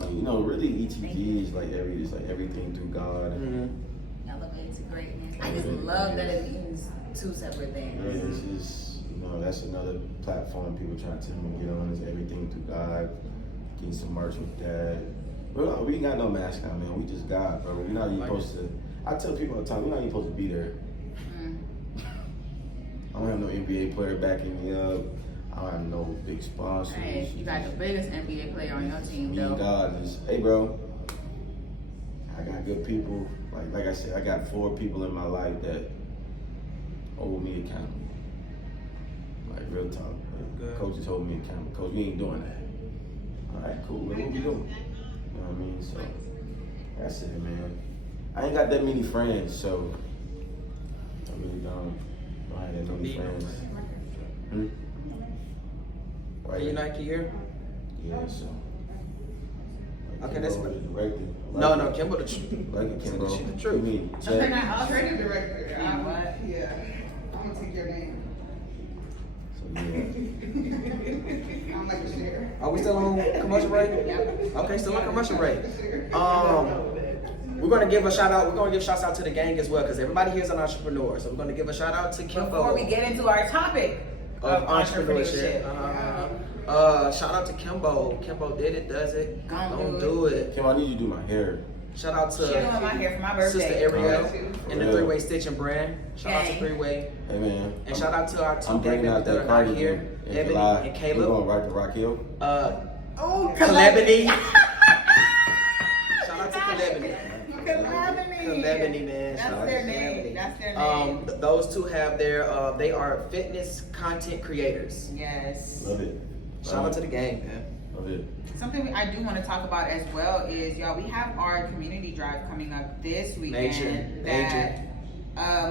Like, you know, really ETG is like everything through God. Elevate to greatness. I just love that it means two separate things. Yeah, this is, you know, that's another platform people try to tell me to get on is everything through God. Getting some merch with that. But we ain't got no mascot, man. We just God, bro. We're not even supposed to. I tell people all the time, we're not even supposed to be there. I don't have no NBA player backing me up. I don't have no big sponsors. Hey, you got the biggest NBA player on your team, though. Me and God is, hey, bro. I got good people. Like I said, I got 4 people in my life that hold me accountable. Like real talk. Like, coaches hold me accountable. Coach, we ain't doing that. All right, cool. What we doing? You know what I mean? So that's it, man. I ain't got that many friends, so I really don't have that many friends. Right. You Nike here? Yeah, so. Okay, that's the director. No, Kimbo the truth. Like it, Kimbo. She's the truth. I'll trade the director. Yeah, I'm gonna take your name. So yeah. I'm like a share. Are we still on commercial break? Okay, still on commercial break. We're gonna give a shout out. We're gonna give shouts out to the gang as well, because everybody here is an entrepreneur. So we're gonna give a shout out to Kimbo. Before we get into our topic of entrepreneurship. Shout out to Kimbo. Kimbo did it, does it. Don't do it. Kim, I need you to do my hair. Shout out to she doing my hair for my birthday. Sister Ariel and the 3-Way Stitching brand. Shout out to 3-Way. Hey man. And shout out to our 2 I'm bringing out that Cardi here, Ebony and Caleb. We're going right to Rock Hill. Calebony. Shout out to Calebony. Calebony, man. That's their name. That's their name. Those 2 have their, they are fitness content creators. Yes. Love it. Shout out to the gang, man. Love it. Something I do want to talk about as well is, y'all, we have our community drive coming up this weekend. Major.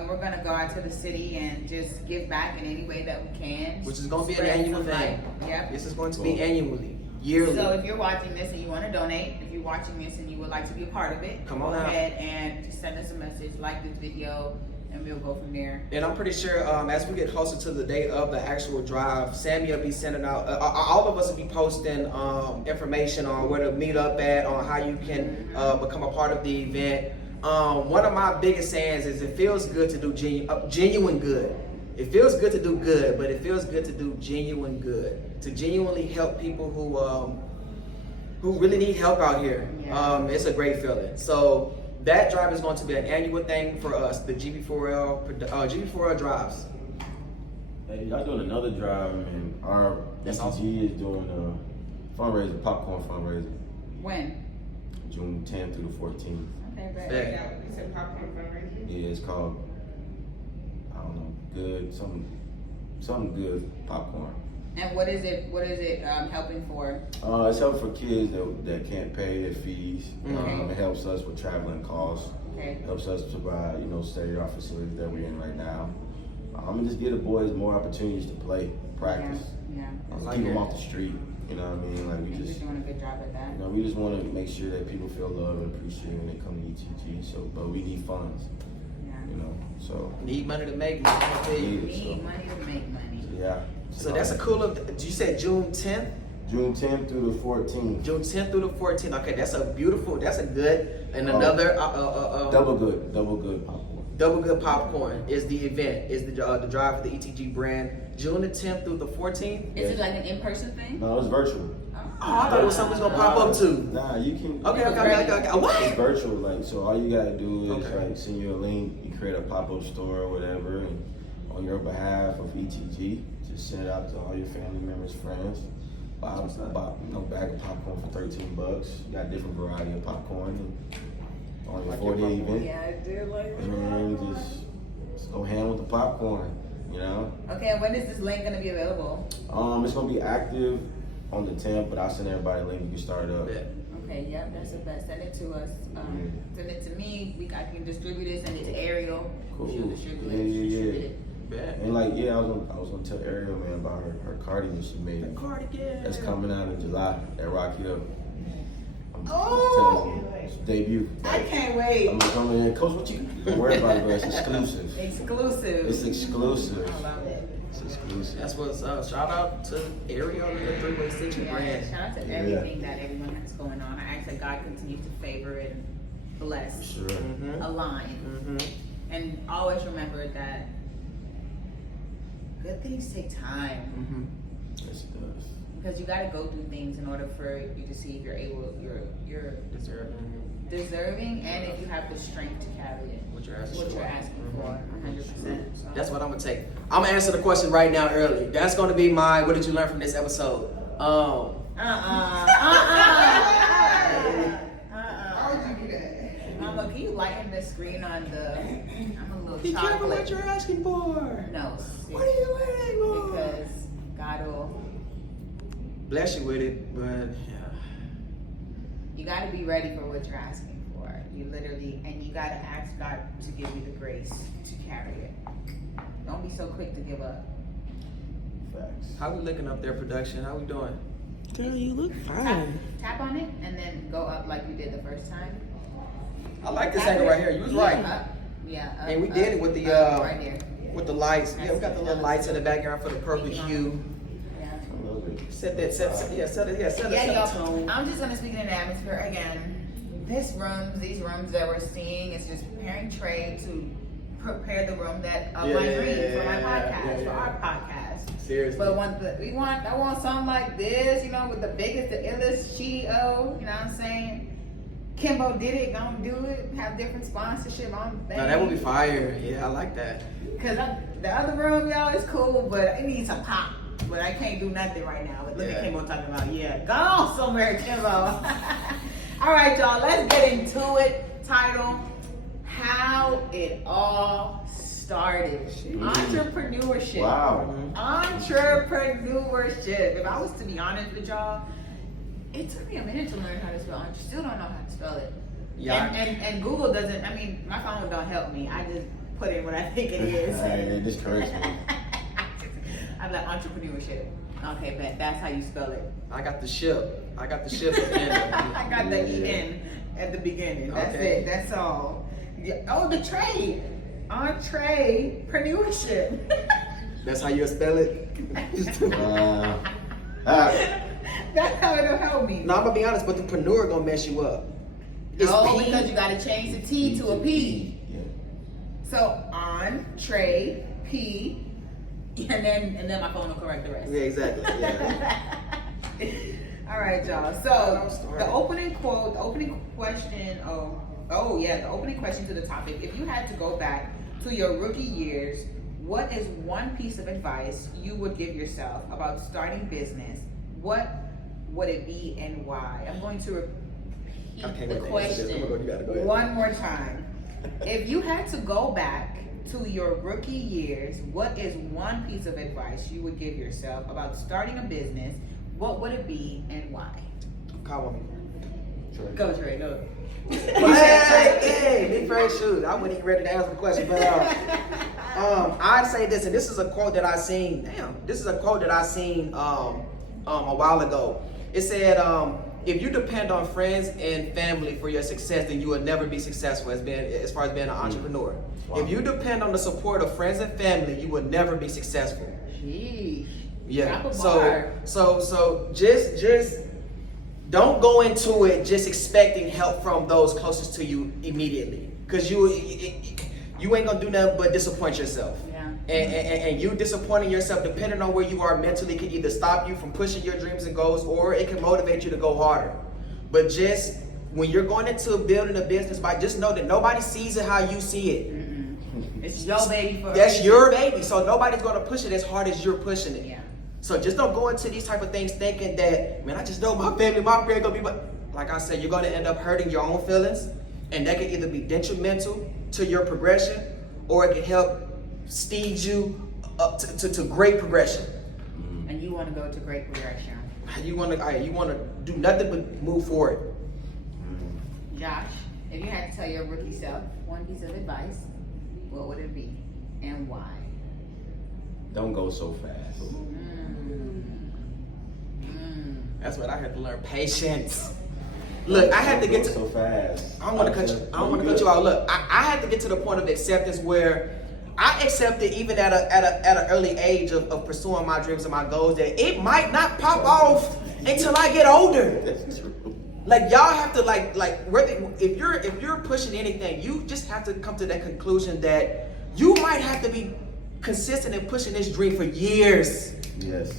We're going to go out to the city and just give back in any way that we can. Which is going to be an annual thing. Yep. This is going to be annually, yearly. So if you're watching this and you want to donate, if you're watching this and you would like to be a part of it, come on out. Go ahead and just send us a message, like this video, and we'll go from there. And I'm pretty sure as we get closer to the day of the actual drive, Sammy will be sending out, all of us will be posting information on where to meet up at, on how you can become a part of the event. One of my biggest sayings is it feels good to do genuine good. It feels good to do good, but it feels good to do genuine good. To genuinely help people who really need help out here. Yeah. It's a great feeling. So that drive is going to be an annual thing for us, the GB4L drives. Hey, y'all doing another drive, and our ETG is doing a fundraiser, popcorn fundraiser. When? June 10th through the 14th. Okay, great. Yeah, you said popcorn fundraiser? Yeah, it's called, I don't know, something good popcorn. And what is it helping for? It's helping for kids that can't pay their fees. It helps us with traveling costs. Okay. Helps us provide, stay our facilities that we're in right now. And just give the boys more opportunities to play, practice. Yeah. Keep them off the street. You know what I mean? Like You're doing a good job at that. We just want to make sure that people feel loved and appreciated when they come to ETG. But we need funds. Yeah. So need money to make money. Need money to make money. So, yeah. So that's a cool. You said June 10th. June 10th through the 14th. June 10th through the 14th. Okay, that's a good and another double good popcorn. Double Good Popcorn is the event, is the drive for the ETG brand. June the 10th through the 14th. Is it like an in-person thing? No, it's virtual. Oh, I thought it was something was gonna pop up too. Nah, you can. Okay. What? It's virtual, so all you gotta do is send you a link, you create a pop-up store or whatever, and on your behalf of ETG, just send it out to all your family members, friends. Buy a bag of popcorn for $13. You got a different variety of popcorn. On your 4-day event. Yeah, I do like that. And just go hand with the popcorn, Okay, and when is this link gonna be available? It's gonna be active on the 10th, but I'll send everybody a link. You can start up. Okay, yep, that's the best. Send it to us. Send it to me. I can distribute it. Send it to Ariel. Cool. She'll distribute it. Yeah. And I was gonna tell Ariel, man, about her cardigan she made. The cardigan. That's coming out in July at Rock Hill. Oh! It's debut. I can't wait. I'm gonna come in, Coach. What you? Don't worry about it, bro. It's exclusive. Exclusive. It's exclusive. I love it. It's exclusive. That's what's up. Shout out to Ariel and the 3-Way Stitching Yeah, brand. shout out to everything that everyone has going on. I ask that God continues to favor and bless, Sure. Mm-hmm. align, Mm-hmm. and always remember that good things take time. Mm-hmm. Yes, it does. Because you got to go through things in order for you to see if you're deserving, and if you have the strength to carry it. What you're asking What for. you're asking for, 100%. So. That's what I'm gonna take. I'm gonna answer the question right now early. That's gonna be my what did you learn from this episode? How would you do that? Mama, can you lighten the screen on the? I'm a little Be careful what chocolate. you're asking for. No. What are you waiting for? Because God will. Bless you with it, but yeah. You got to be ready for what you're asking for. You literally, and you got to ask God to give you the grace to carry it. Don't be so quick to give up. Facts. How we looking up there, production? How we doing? Girl, you look Tap, fine. tap on it and then go up like you did the first time. I like this Tap angle it. right here. You was Yeah, right. up. Yeah. Up, And we up, did it with the right here. with the lights. Yeah, we got the little lights in the background for the purple hue. Yeah. I love it. Set that, set Yeah, a tone. y'all. I'm just gonna speak in the atmosphere again. These rooms that we're seeing is just preparing Trey to prepare the room that of my dream for my podcast, for our podcast. Seriously. But I want something like this, you know, with the biggest, the illest CEO, you know what I'm saying? Kimbo did it, gonna do it, have different sponsorship on No, that would be fire. Yeah, I like that. Cause the other room, y'all, is cool, but it needs some pop. But I can't do nothing right now. But look Yeah. at Kimbo talking about, go on somewhere, Kimbo. All right, y'all, let's get into it. Title, How It All Started. Entrepreneurship. Wow. Entrepreneurship. If I was to be honest with y'all, it took me a minute to learn how to spell. I still don't know how to spell it. Yeah. And Google doesn't, I mean, my phone don't help me. I just put in what I think it is. It discourages me. I'm like, entrepreneurship. Okay, bet that's how you spell it. I got the ship. At the end. I got the EN at the beginning. That's Okay. it. That's all. Yeah. Oh, the trade. Entrepreneurship. That's how you spell it. That's how it'll help me. No, I'm gonna be honest, but the preneur gonna mess you up. It's No, P. because you gotta change the T to a P. Yeah. So entree, P, and then my phone will correct the rest. Yeah, exactly. Yeah. All right, y'all. So the opening quote, the opening question. The opening question to the topic. If you had to go back to your rookie years, what is one piece of advice you would give yourself about starting business? What would it be and why? I'm going to repeat I can't the wait to answer this. question You gotta go ahead. one more time. If you had to go back to your rookie years, what is one piece of advice you would give yourself about starting a business? What would it be and why? Call on me. Go, Trey, go. Hey, big first shoes. I wasn't even ready to answer the question, but I'd say this, and this is a quote that I seen. This is a quote that I seen a while ago. It said, "If you depend on friends and family for your success, then you will never be successful as far as being an entrepreneur. Wow. If you depend on the support of friends and family, you will never be successful." Sheesh. Yeah. Drop a So bar. just don't go into it just expecting help from those closest to you immediately, because you ain't gonna do nothing but disappoint yourself. Yeah. And you disappointing yourself, depending on where you are mentally, can either stop you from pushing your dreams and goals, or it can motivate you to go harder. But just when you're going into building a business, just know that nobody sees it how you see it. It's your baby for a That's reason. your baby, so nobody's gonna push it as hard as you're pushing it. Yeah. So just don't go into these type of things thinking that, man, I just know my family, my friend gonna be, like I said, you're gonna end up hurting your own feelings, and that can either be detrimental to your progression, or it can help steed you up to great progression. And you want to go to great progression. You wanna do nothing but move forward. Josh, if you had to tell your rookie self one piece of advice, what would it be and why? Don't go so fast. That's what I had to learn. Patience. Look, I had to get to. so fast. I don't want to cut you. I don't want to cut you out. Look, I had to get to the point of acceptance where I accepted even at an early age of pursuing my dreams and my goals that it might not pop off until I get older. That's true. Like y'all have to like if you're pushing anything, you just have to come to that conclusion that you might have to be consistent in pushing this dream for years. Yes.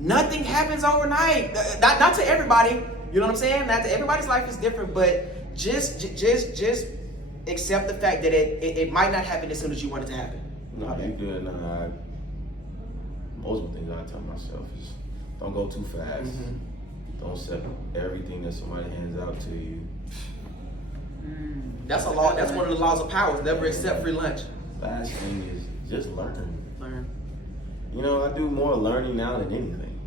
Nothing happens overnight. Not to everybody. You know what I'm saying? Not to everybody's life is different, but just accept the fact that it might not happen as soon as you want it to happen. No, you good. No, most of the things I tell myself is don't go too fast. Mm-hmm. Don't accept everything that somebody hands out to you. That's a law. That's one of the laws of power. Never accept free lunch. Last thing is just learn. Learn. You know, I do more learning now than anything.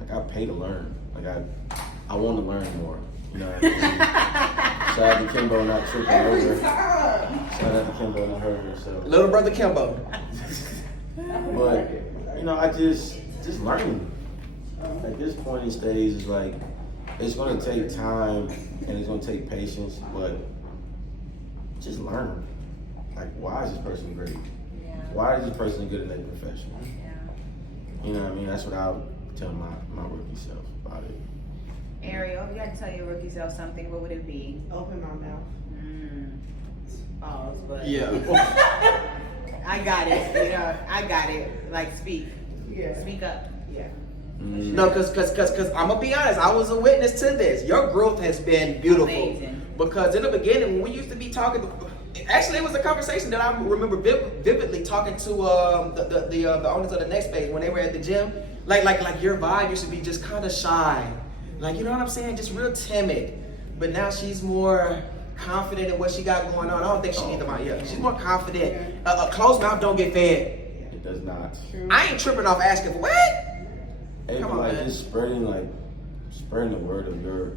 Like I pay to learn. Like I want to learn more. You know what I mean? Shout out to Kimbo not tripping Every over. time. Shout out to Kimbo not hurting herself. Little brother Kimbo. But you know, I just learning. At this point in stage, is like it's gonna take time and it's gonna take patience, but just learn. Like, why is this person great? Yeah. Why is this person good in their profession? Yeah. You know what I mean? That's what I would tell my rookie self about it. Ariel, if you had to tell your rookie self something, what would it be? Open my mouth. Pause, but Yeah. I got it. You know, I got it. Like, speak. Yeah. Speak up. Yeah. No, cause I'm gonna be honest. I was a witness to this. Your growth has been beautiful. Amazing. Because in the beginning, when we used to be talking, actually, it was a conversation that I remember vividly talking to the owners of the Next Page when they were at the gym. Like your vibe used to be just kind of shy, like, you know what I'm saying, just real timid. But now she's more confident in what she got going on. I don't think she needs the mic. Yeah, she's more confident. A closed mouth don't get fed. It does not. I ain't tripping off asking for what. Hey, Come but on, like man. just spreading the word of your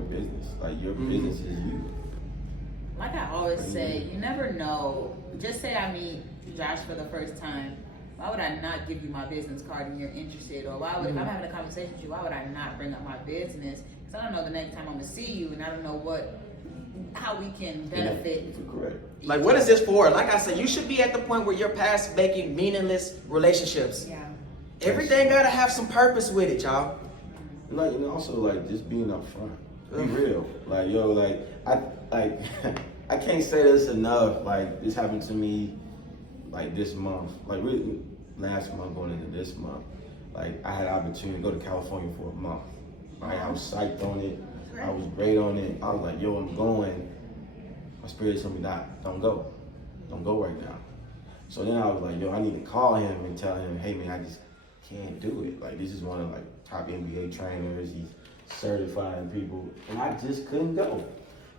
business. Like your business is you. Like I always say, you never know. Just say I meet Josh for the first time. Why would I not give you my business card and you're interested? Or why would, if I'm having a conversation with you, why would I not bring up my business? Because I don't know the next time I'm gonna see you, and I don't know how we can benefit. Correct. Like, what is this for? Like I said, you should be at the point where you're past making meaningless relationships. Yeah. Everything gotta have some purpose with it, y'all. Like, and also like just being upfront. Be real. Like, yo, like I can't say this enough. Like, this happened to me like this month. Like really last month going into this month. Like I had an opportunity to go to California for a month. Right? I was psyched on it. I was great on it. I was like, yo, I'm going. My spirit told me don't go. Don't go right now. So then I was like, yo, I need to call him and tell him, hey man, I just can't do it. Like this is one of like top NBA trainers. He's certifying people, and I just couldn't go.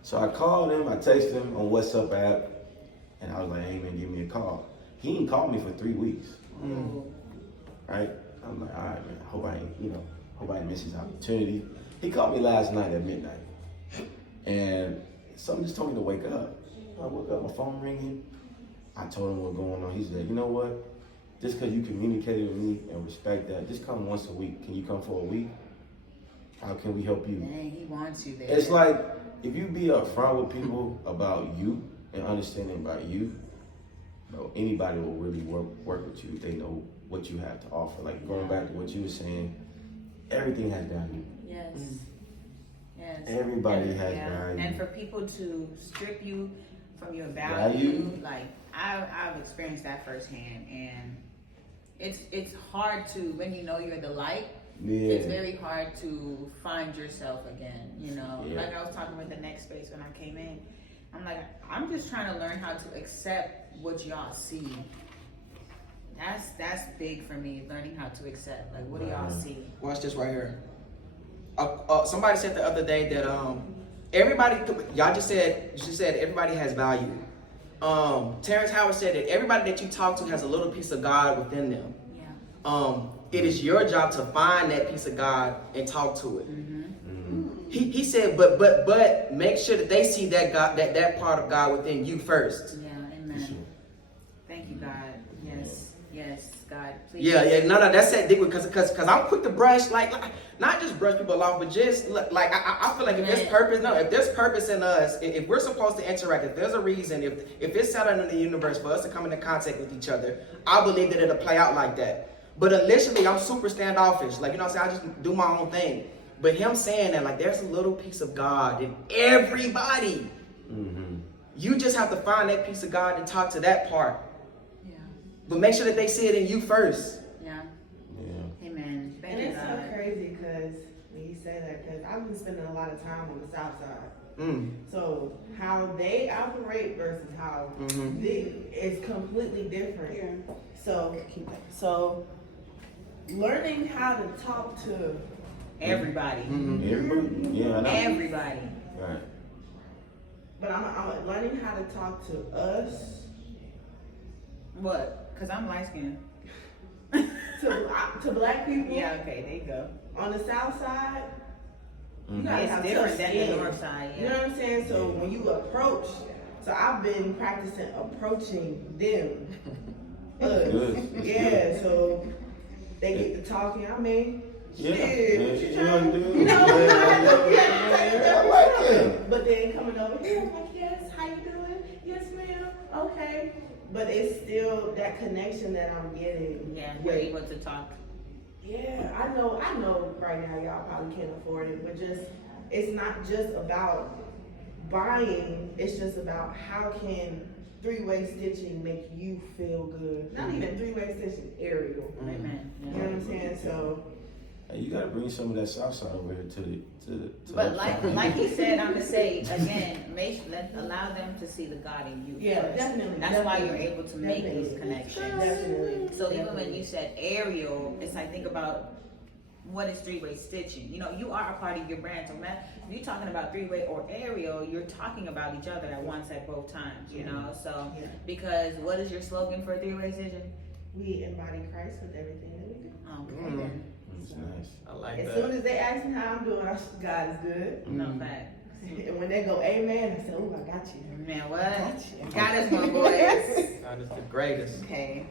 So I called him. I texted him on WhatsApp app, and I was like, hey man, give me a call. He didn't call me for 3 weeks. Right? I'm like, all right man, hope I ain't miss his opportunity. He called me last night at midnight, and something just told me to wake up. I woke up, my phone ringing. I told him what's going on. He said, you know what? Just because you communicated with me and respect that, just come once a week. Can you come for a week? How can we help you? Dang, he wants you there. It's like, if you be upfront with people about you and understanding about you, bro, anybody will really work with you if they know what you have to offer. Like going back to what you were saying, everything has value. Yes. Yes. Everybody has value. And for people to strip you from your value, like I've experienced that firsthand, and it's hard to, when you know you're the light, it's very hard to find yourself again, you know. Like I was talking with the Next Space when I came in. I'm like, I'm just trying to learn how to accept what y'all see. That's big for me, learning how to accept. Like, what do y'all see? Watch this right here. Somebody said the other day that everybody, y'all just said everybody has value. Terrence Howard said that everybody that you talk to has a little piece of God within them. Yeah. It is your job to find that piece of God and talk to it. He said, but make sure that they see that God, that part of God within you first. Yeah, amen. Thank you, God. Yes, God. Please. Yeah, no, that's that dick because I'm quick to brush like not just brush people off, but just like I feel like if there's purpose in us, if we're supposed to interact, if there's a reason, if it's set out in the universe for us to come into contact with each other, I believe that it'll play out like that. But initially, I'm super standoffish, like, you know what I'm saying, I just do my own thing. But him saying that, like, there's a little piece of God in everybody. Mm-hmm. You just have to find that piece of God and talk to that part. Yeah. But make sure that they see it in you first. Yeah. Yeah. Amen. Thank And you, it's so God. crazy because when you say that, because I've been spending a lot of time on the South Side. So how they operate versus how it's completely different. Yeah. So learning how to talk to Everybody. Everybody? Yeah, I know. Everybody. Right. but I'm learning how to talk to us. What? Because I'm light skinned. To black people. Yeah, okay, there you go. On the South Side, you gotta It's have different tough than skin. the north side, You know what I'm saying? So when you approach, so I've been practicing approaching them. Good. Yeah, so they get to talking. I mean, Yeah. shit, what you Yeah, trying to yeah, do? You know, yeah, I like it. But then coming over here, I'm like, yes, how you doing? Yes, ma'am. Okay. But it's still that connection that I'm getting. Yeah, you're able to talk. Yeah, I know right now y'all probably can't afford it, but it's not just about buying, it's just about how can three-way stitching make you feel good. Not even three-way stitching, aerial. Amen. You know what I'm saying? So Hey, you gotta bring some of that south side over here to But like he said, I'm gonna say again, allow them to see the God in you. yeah, first. definitely. That's why you're able to make those connections. Definitely. So even when you said aerial, it's like think about what is three-way stitching. You know, you are a part of your brand. So man, if you're talking about three-way or aerial, you're talking about each other at once at both times. You know, so Yeah. because what is your slogan for three-way stitching? We embody Christ with everything that we do. Okay, then. It's nice. I like As that. soon as they ask me how I'm doing, I say, God is good. No fact. And when they go, amen, I say, oh, I got you. Man, what? Gotcha. God is my boys. God is the greatest. Okay.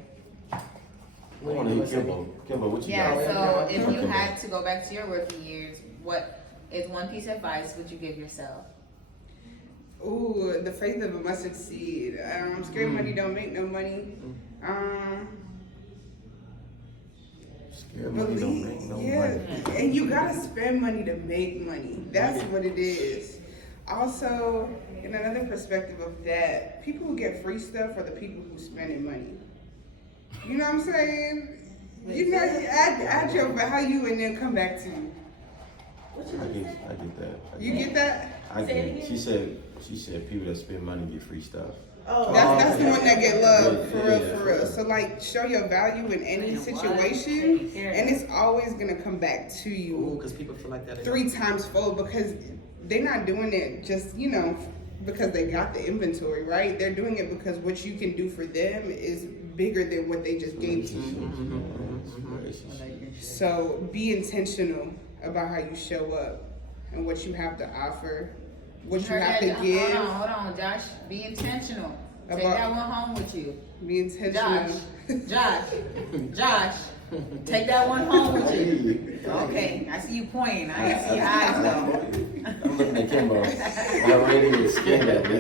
I wanna hear Kimbo. Kimbo, what you Yeah, got? so if you Okay. had to go back to your rookie years, what is one piece of advice would you give yourself? Ooh, the faith of a mustard seed. Scared money don't make no money. Scared money don't make no money. And you gotta spend money to make money. That's what it is. Also, in another perspective of that, people who get free stuff are the people who spending money. You know what I'm saying? You know, you add your value and then come back to you. I get that. You get that? I get it. She said people that spend money get free stuff. Oh, That's the one that get love, for Yeah, real, yeah, for real. yeah. So like, show your value in any Man, what? situation, Take care of and that. it's always gonna come back to Ooh, you because people feel like that. 3 times fold because they're not doing it just because they got the inventory, right? They're doing it because what you can do for them is bigger than what they just gave to you. So be intentional about how you show up and what you have to offer, what you have to give. Hold on, Josh. Be intentional. Take About- that one home with you. Be intentional. Josh. Take that one home with you. Okay, I see you pointing. I didn't see your eyes though. I'm looking at Kimbo. I'm already scared at me.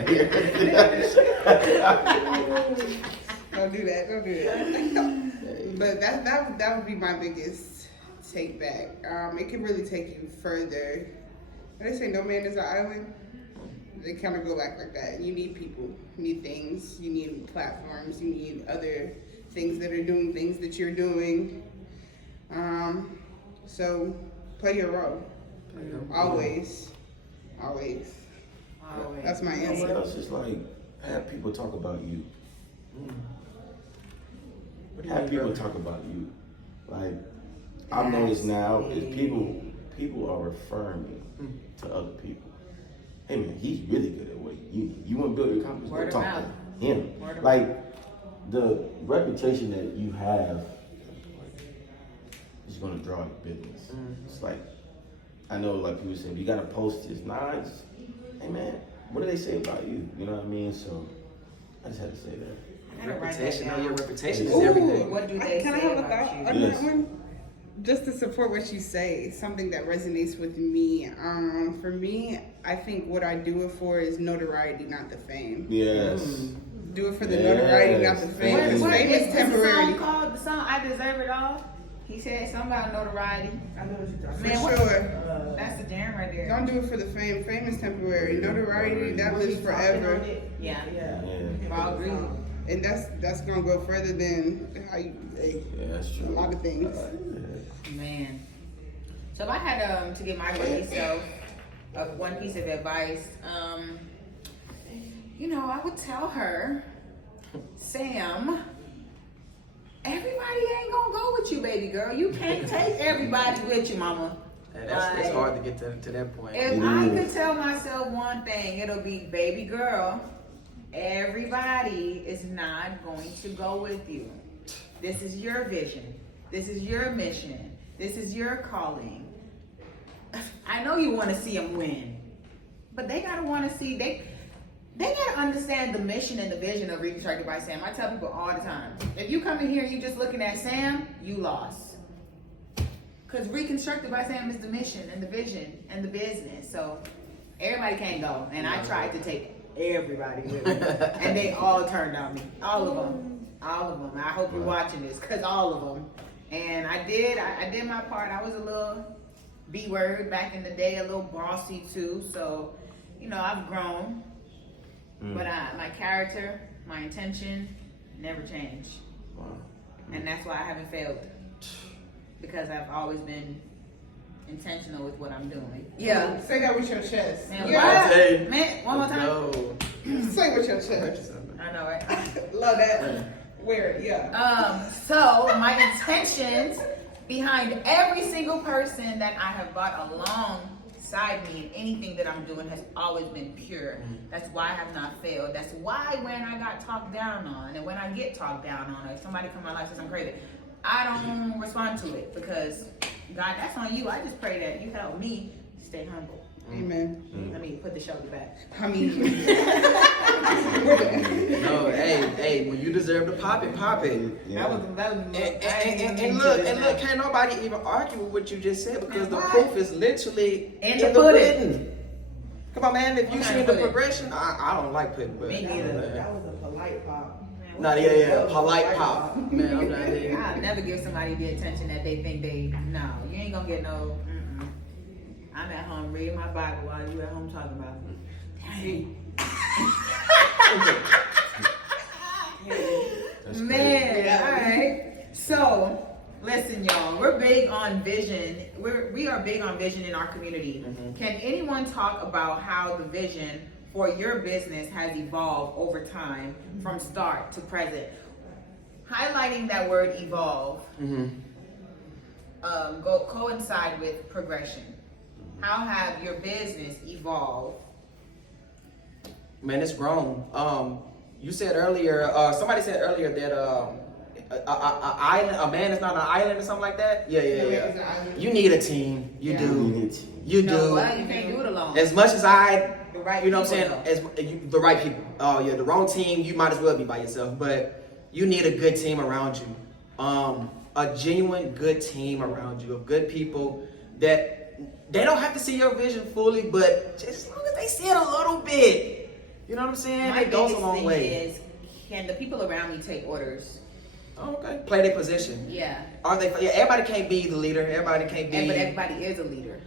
Don't do that. But that would be my biggest take back. It can really take you further. When they say no man is an island, they kind of go back like that. You need people, you need things, you need platforms, you need other things that are doing things that you're doing. So play your role. Always. That's my What answer. else is like have people talk about you. Have people talk about you. Like I've noticed now is people are referring me to other people. Hey man, he's really good at what you need. You want to build your company? Word Go of talk mouth. to him. Word of Like the reputation that you have is going to draw your business. It's like I know like people say you got to post this. Nah, hey man, what do they say about you? You know what I mean? So I just had to say that. Reputation. No, your reputation is Ooh, everything. What do they can I say have a about thought you? on Yes. that one? Just to support what you say, something that resonates with me. For me, I think what I do it for is notoriety, not the fame. Yes. Do it for the Yes. notoriety, not the fame. What- Because what fame is the temporary. song called? The song I Deserve It All? He said something about notoriety. I know what you're For Man, what- sure. That's the jam right there. Don't do it for the fame. Fame is temporary. Notoriety, that lives forever. Yeah. Yeah. Yeah. I agree. And that's gonna go further than how you Yeah, that's true. a lot of things. Man. So if I had to give my rookie self one piece of advice, I would tell her, Sam, everybody ain't gonna go with you, baby girl. You can't take everybody with you, mama. Hey, it's hard to get to that point. If It I is. could tell myself one thing, it'll be, baby girl, everybody is not going to go with you. This is your vision. This is your mission. This is your calling. I know you want to see them win, but they gotta want to see they gotta understand the mission and the vision of Reconstructed by Sam. I tell people all the time, if you come in here and you just looking at Sam, you lost. Because Reconstructed by Sam is the mission and the vision and the business. So everybody can't go, and I tried to take everybody with me, and they all turned on me. All of them. I hope you're watching this, cause all of them. And I did my part. I was a little B word back in the day, a little bossy too. So, I've grown, but my character, my intention, never changed, Wow. and that's why I haven't failed, because I've always been intentional with what I'm doing. Yeah. Say that with your chest. Man, Yeah. what? Hey, Man, one more time. go. Say it with your chest. I know, right? Love that. Wear it, yeah. So my intentions behind every single person that I have brought alongside me in anything that I'm doing has always been pure. That's why I have not failed. That's why when I got talked down on, and when I get talked down on, or if somebody come in my life and says I'm crazy, I don't respond to it, because God, that's on you. I just pray that you help me stay humble. Amen. Let me put the shoulder back. I mean, No, hey, when you deserve to pop it, pop it. Yeah. That was And look, can't nobody even argue with what you just said, because the Why? proof is literally In in the the pudding. pudding. Come on, man, if you What see kind the of pudding? progression, I don't like pudding, but Me neither. That was a polite pop. Nah, yeah, polite pop. Man, I'm not there. I'll never give somebody the attention that they think no, you ain't gonna get no, I'm at home reading my Bible while you at home talking about me. Dang. Man, alright. So, listen y'all, we're big on vision. We are big on vision in our community. Can anyone talk about how the vision for your business has evolved over time from start to present? Highlighting that word evolve, coincide with progression. How have your business evolved? Man, it's grown. You said earlier, somebody said earlier that a man is not an island or something like that. Yeah. You need a team. You do. You No, do. well, you can't do it alone. As much as The right you know what I'm people, saying, the right people. Oh yeah, the wrong team, you might as well be by yourself. But you need a good team around you. A genuine good team around you of good people that they don't have to see your vision fully, but just as long as they see it a little bit. You know what I'm saying? My It goes a biggest long thing way. is, can the people around me take orders? Oh, okay. Play their position. Yeah. Are they? Yeah, everybody can't be the leader. Everybody can't be. But everybody is a leader.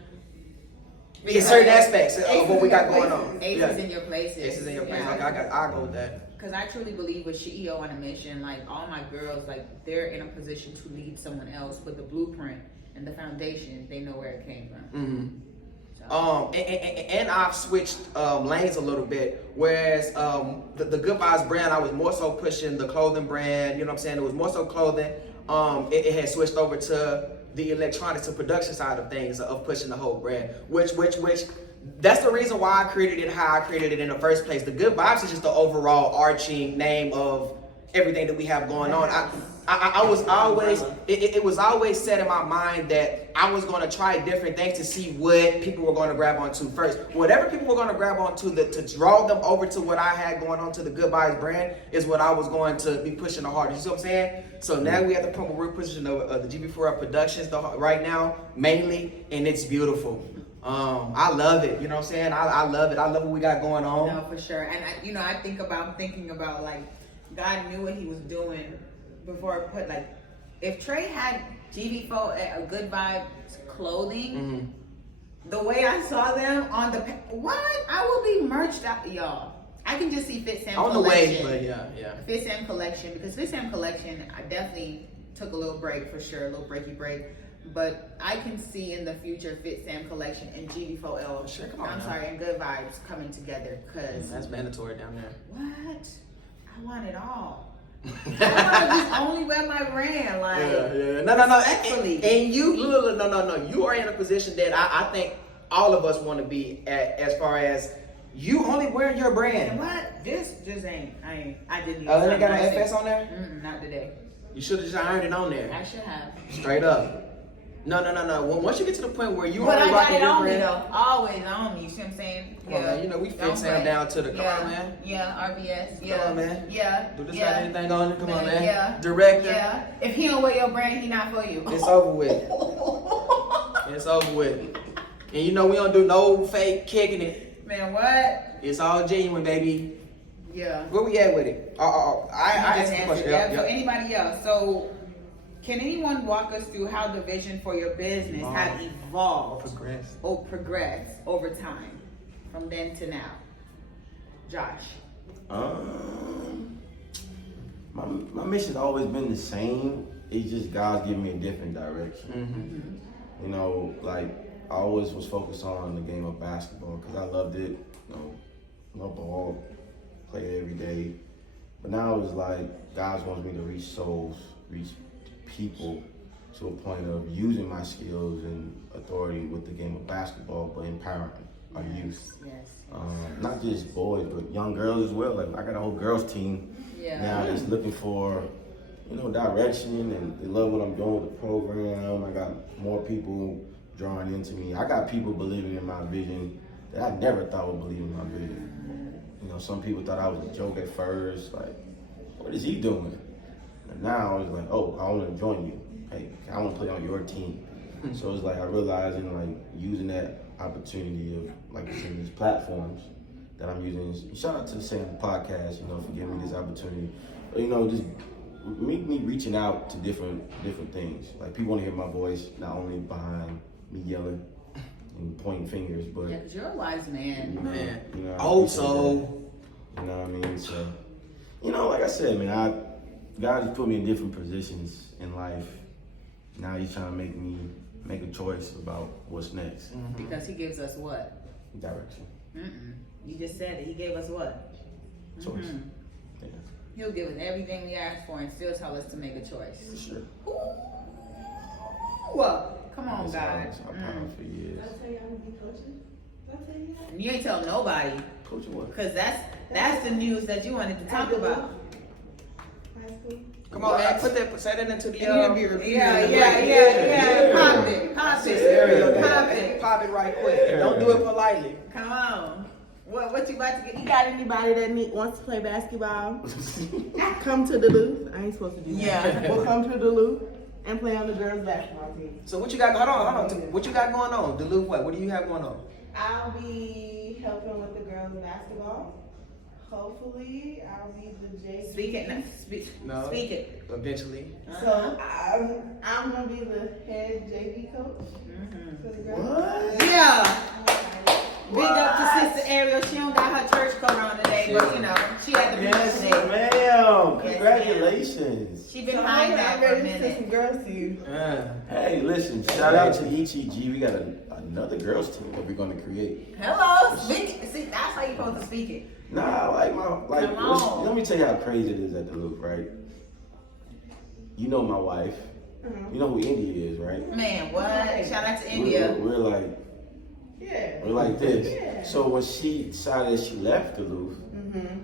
in certain aspects of what we got going on. Aces in your places. Aces in your place. Yeah. Okay, I go with that. Because I truly believe with CEO on a mission, like all my girls, like they're in a position to lead someone else, but the blueprint and the foundation, they know where it came from. Mm-hmm. So. And I've switched lanes a little bit. Whereas the Good Vibes brand, I was more so pushing the clothing brand. You know what I'm saying? It was more so clothing. It had switched over to the electronics and production side of things, of pushing the whole brand. Which that's the reason why I created it how I created it in the first place. The Good Vibes is just the overall arching name of everything that we have going on. I was always, it was always set in my mind that I was going to try different things to see what people were going to grab onto first. Whatever people were going to grab onto, to draw them over to what I had going on to the Good Vibes brand is what I was going to be pushing the hardest. You see what I'm saying? So now we have the point where we're pushing the GB4 Productions right now, mainly, and it's beautiful. I love it. You know what I'm saying? I love it. I love what we got going on. No, for sure. And I thinking about like God knew what He was doing before I put like, if Trey had GB4 a Good Vibes clothing, the way I saw them on the what I will be merched out, y'all. I can just see Fit Sam on collection. the way, but yeah. Fit Sam collection, because Fit Sam collection, I definitely took a little break for sure, a little breaky break. But I can see in the future Fit Sam collection and GB4L. Sure, come on I'm now. sorry, and Good Vibes coming together. Cause That's mandatory down there. what? I want it all. I want to just only wear my brand, like No. respectfully. And you, look, no. You are in a position that I think all of us want to be at, as far as you only wearing your And brand. what? This just ain't. I didn't. Oh, they got no FS on there? Not today. You should have just ironed it on there. I should have. Straight up. No. Once you get to the point where you But I only got rocking it your on me brand, though. Always on me. You see what I'm saying? Come on, man. You know, we fit Sam down to the, come on, man. Yeah, RBS. Yeah. Come on, man. Yeah. Do this yeah. got anything on it? Come on, man. Yeah. Director. Yeah. If he don't wear your brand, he not for you. It's over with. It's over with. And you know we don't do no fake kicking it. Man, what? It's all genuine, baby. Yeah. Where we at with it? I asked the question. Yeah. So Yep. anybody else? So can anyone walk us through how the vision for your business have evolved Progress. or progressed over time from then to now? Josh. My mission's always been the same. It's just God's giving me a different direction. You know, like I always was focused on the game of basketball because I loved it. You know, love ball, play it every day. But now it's like God wants me to reach souls, reach people to a point of using my skills and authority with the game of basketball, but empowering our youth. Yes. Not just boys, but young girls as well. Like I got a whole girls team now that's looking for, you know, direction, and they love what I'm doing with the program. I got more people drawing into me. I got people believing in my vision that I never thought would believe in my vision. You know, some people thought I was a joke at first, like, what is he doing? And now it's like, oh, I want to join you. Hey, I want to play on your team. So it's like I realizing like using that opportunity of like I said, these platforms that I'm using. Shout out to the Sam podcast, you know, for giving me this opportunity. You know, just me reaching out to different things. Like people want to hear my voice, not only behind me yelling and pointing fingers, but Yeah, because you're a wise man. Man. you know, I Old appreciate soul. that. You know what I mean? So, you know, like I said, man, God has put me in different positions in life. Now He's trying to make me make a choice about what's next. Because he gives us what? Direction. You just said it. He gave us what? Choice. Yeah. He'll give us everything we ask for and still tell us to make a choice. For sure. Well, come on, That's God. how it's our power for years. Did I tell you I'm gonna be coaching? Did I tell you that? And you ain't tell nobody, Coach, what? because that's the news that you wanted to talk about. High school? Come on, man. Say that into the It'll be repeated. Yeah. Pop it. Pop it right quick. Don't do it politely. Come on. What you about to get? You got anybody that wants to play basketball? Come to Duluth. I ain't supposed to do that. Yeah. Well, come to Duluth and play on the girls' basketball team. So what you got? Hold on. What you got going on? Duluth, what? What do you have going on? I'll be helping with the girls' basketball. Hopefully, I'll be the JV. Speak it. No. Speak it. Eventually. So I'm gonna be the head JV coach for the girls. Yeah. Big up to Sister Ariel. She don't got her church coat on today, but you know, she had to be Yes, today. ma'am. Yes, Congratulations. She been So behind that I'm for a ready to send some minute. girls to you. Hey, listen, shout out to ETG. We got another girls team that we're going to create. Hello. Speak it. See, that's how you supposed to speak it. Nah, Come on. let me tell you how crazy it is at the Loop, right? You know my wife. You know who India is, right? Man, what? Shout out to India. We're like this. Yeah. So when she decided she left the Loop,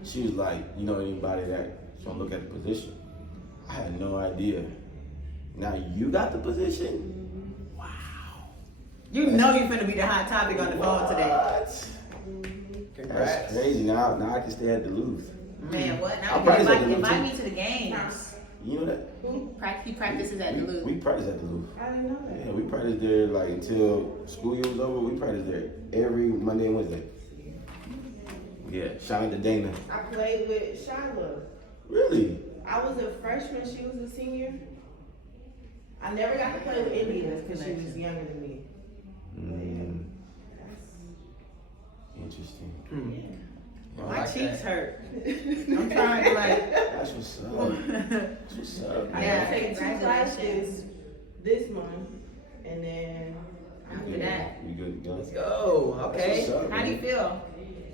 she was like, you know anybody that gonna look at the position. I had no idea. Now you got the position? Wow. You know you're finna be the hot topic on the phone today. What? Congrats. That's crazy. Now I can stay at Duluth. Man, what? I'll Now you practice at can Duluth, invite too. me to the games. You know that? He practices at Duluth. We practice at Duluth. I didn't know that. Yeah, we practice there like until school year was over. We practice there every Monday and Wednesday. Yeah, shout out to Dana. I played with Shiloh. Really? I was a freshman, she was a senior. I never got to play with India because she was younger than me. Mm, interesting. I My like cheeks that. hurt. I'm trying to like. That's what's up. That's what's up, I man. got to take 2 classes Congratulations. this month, and then After that, We good to go. Let's go. Okay. That's what's up, how do you man. feel?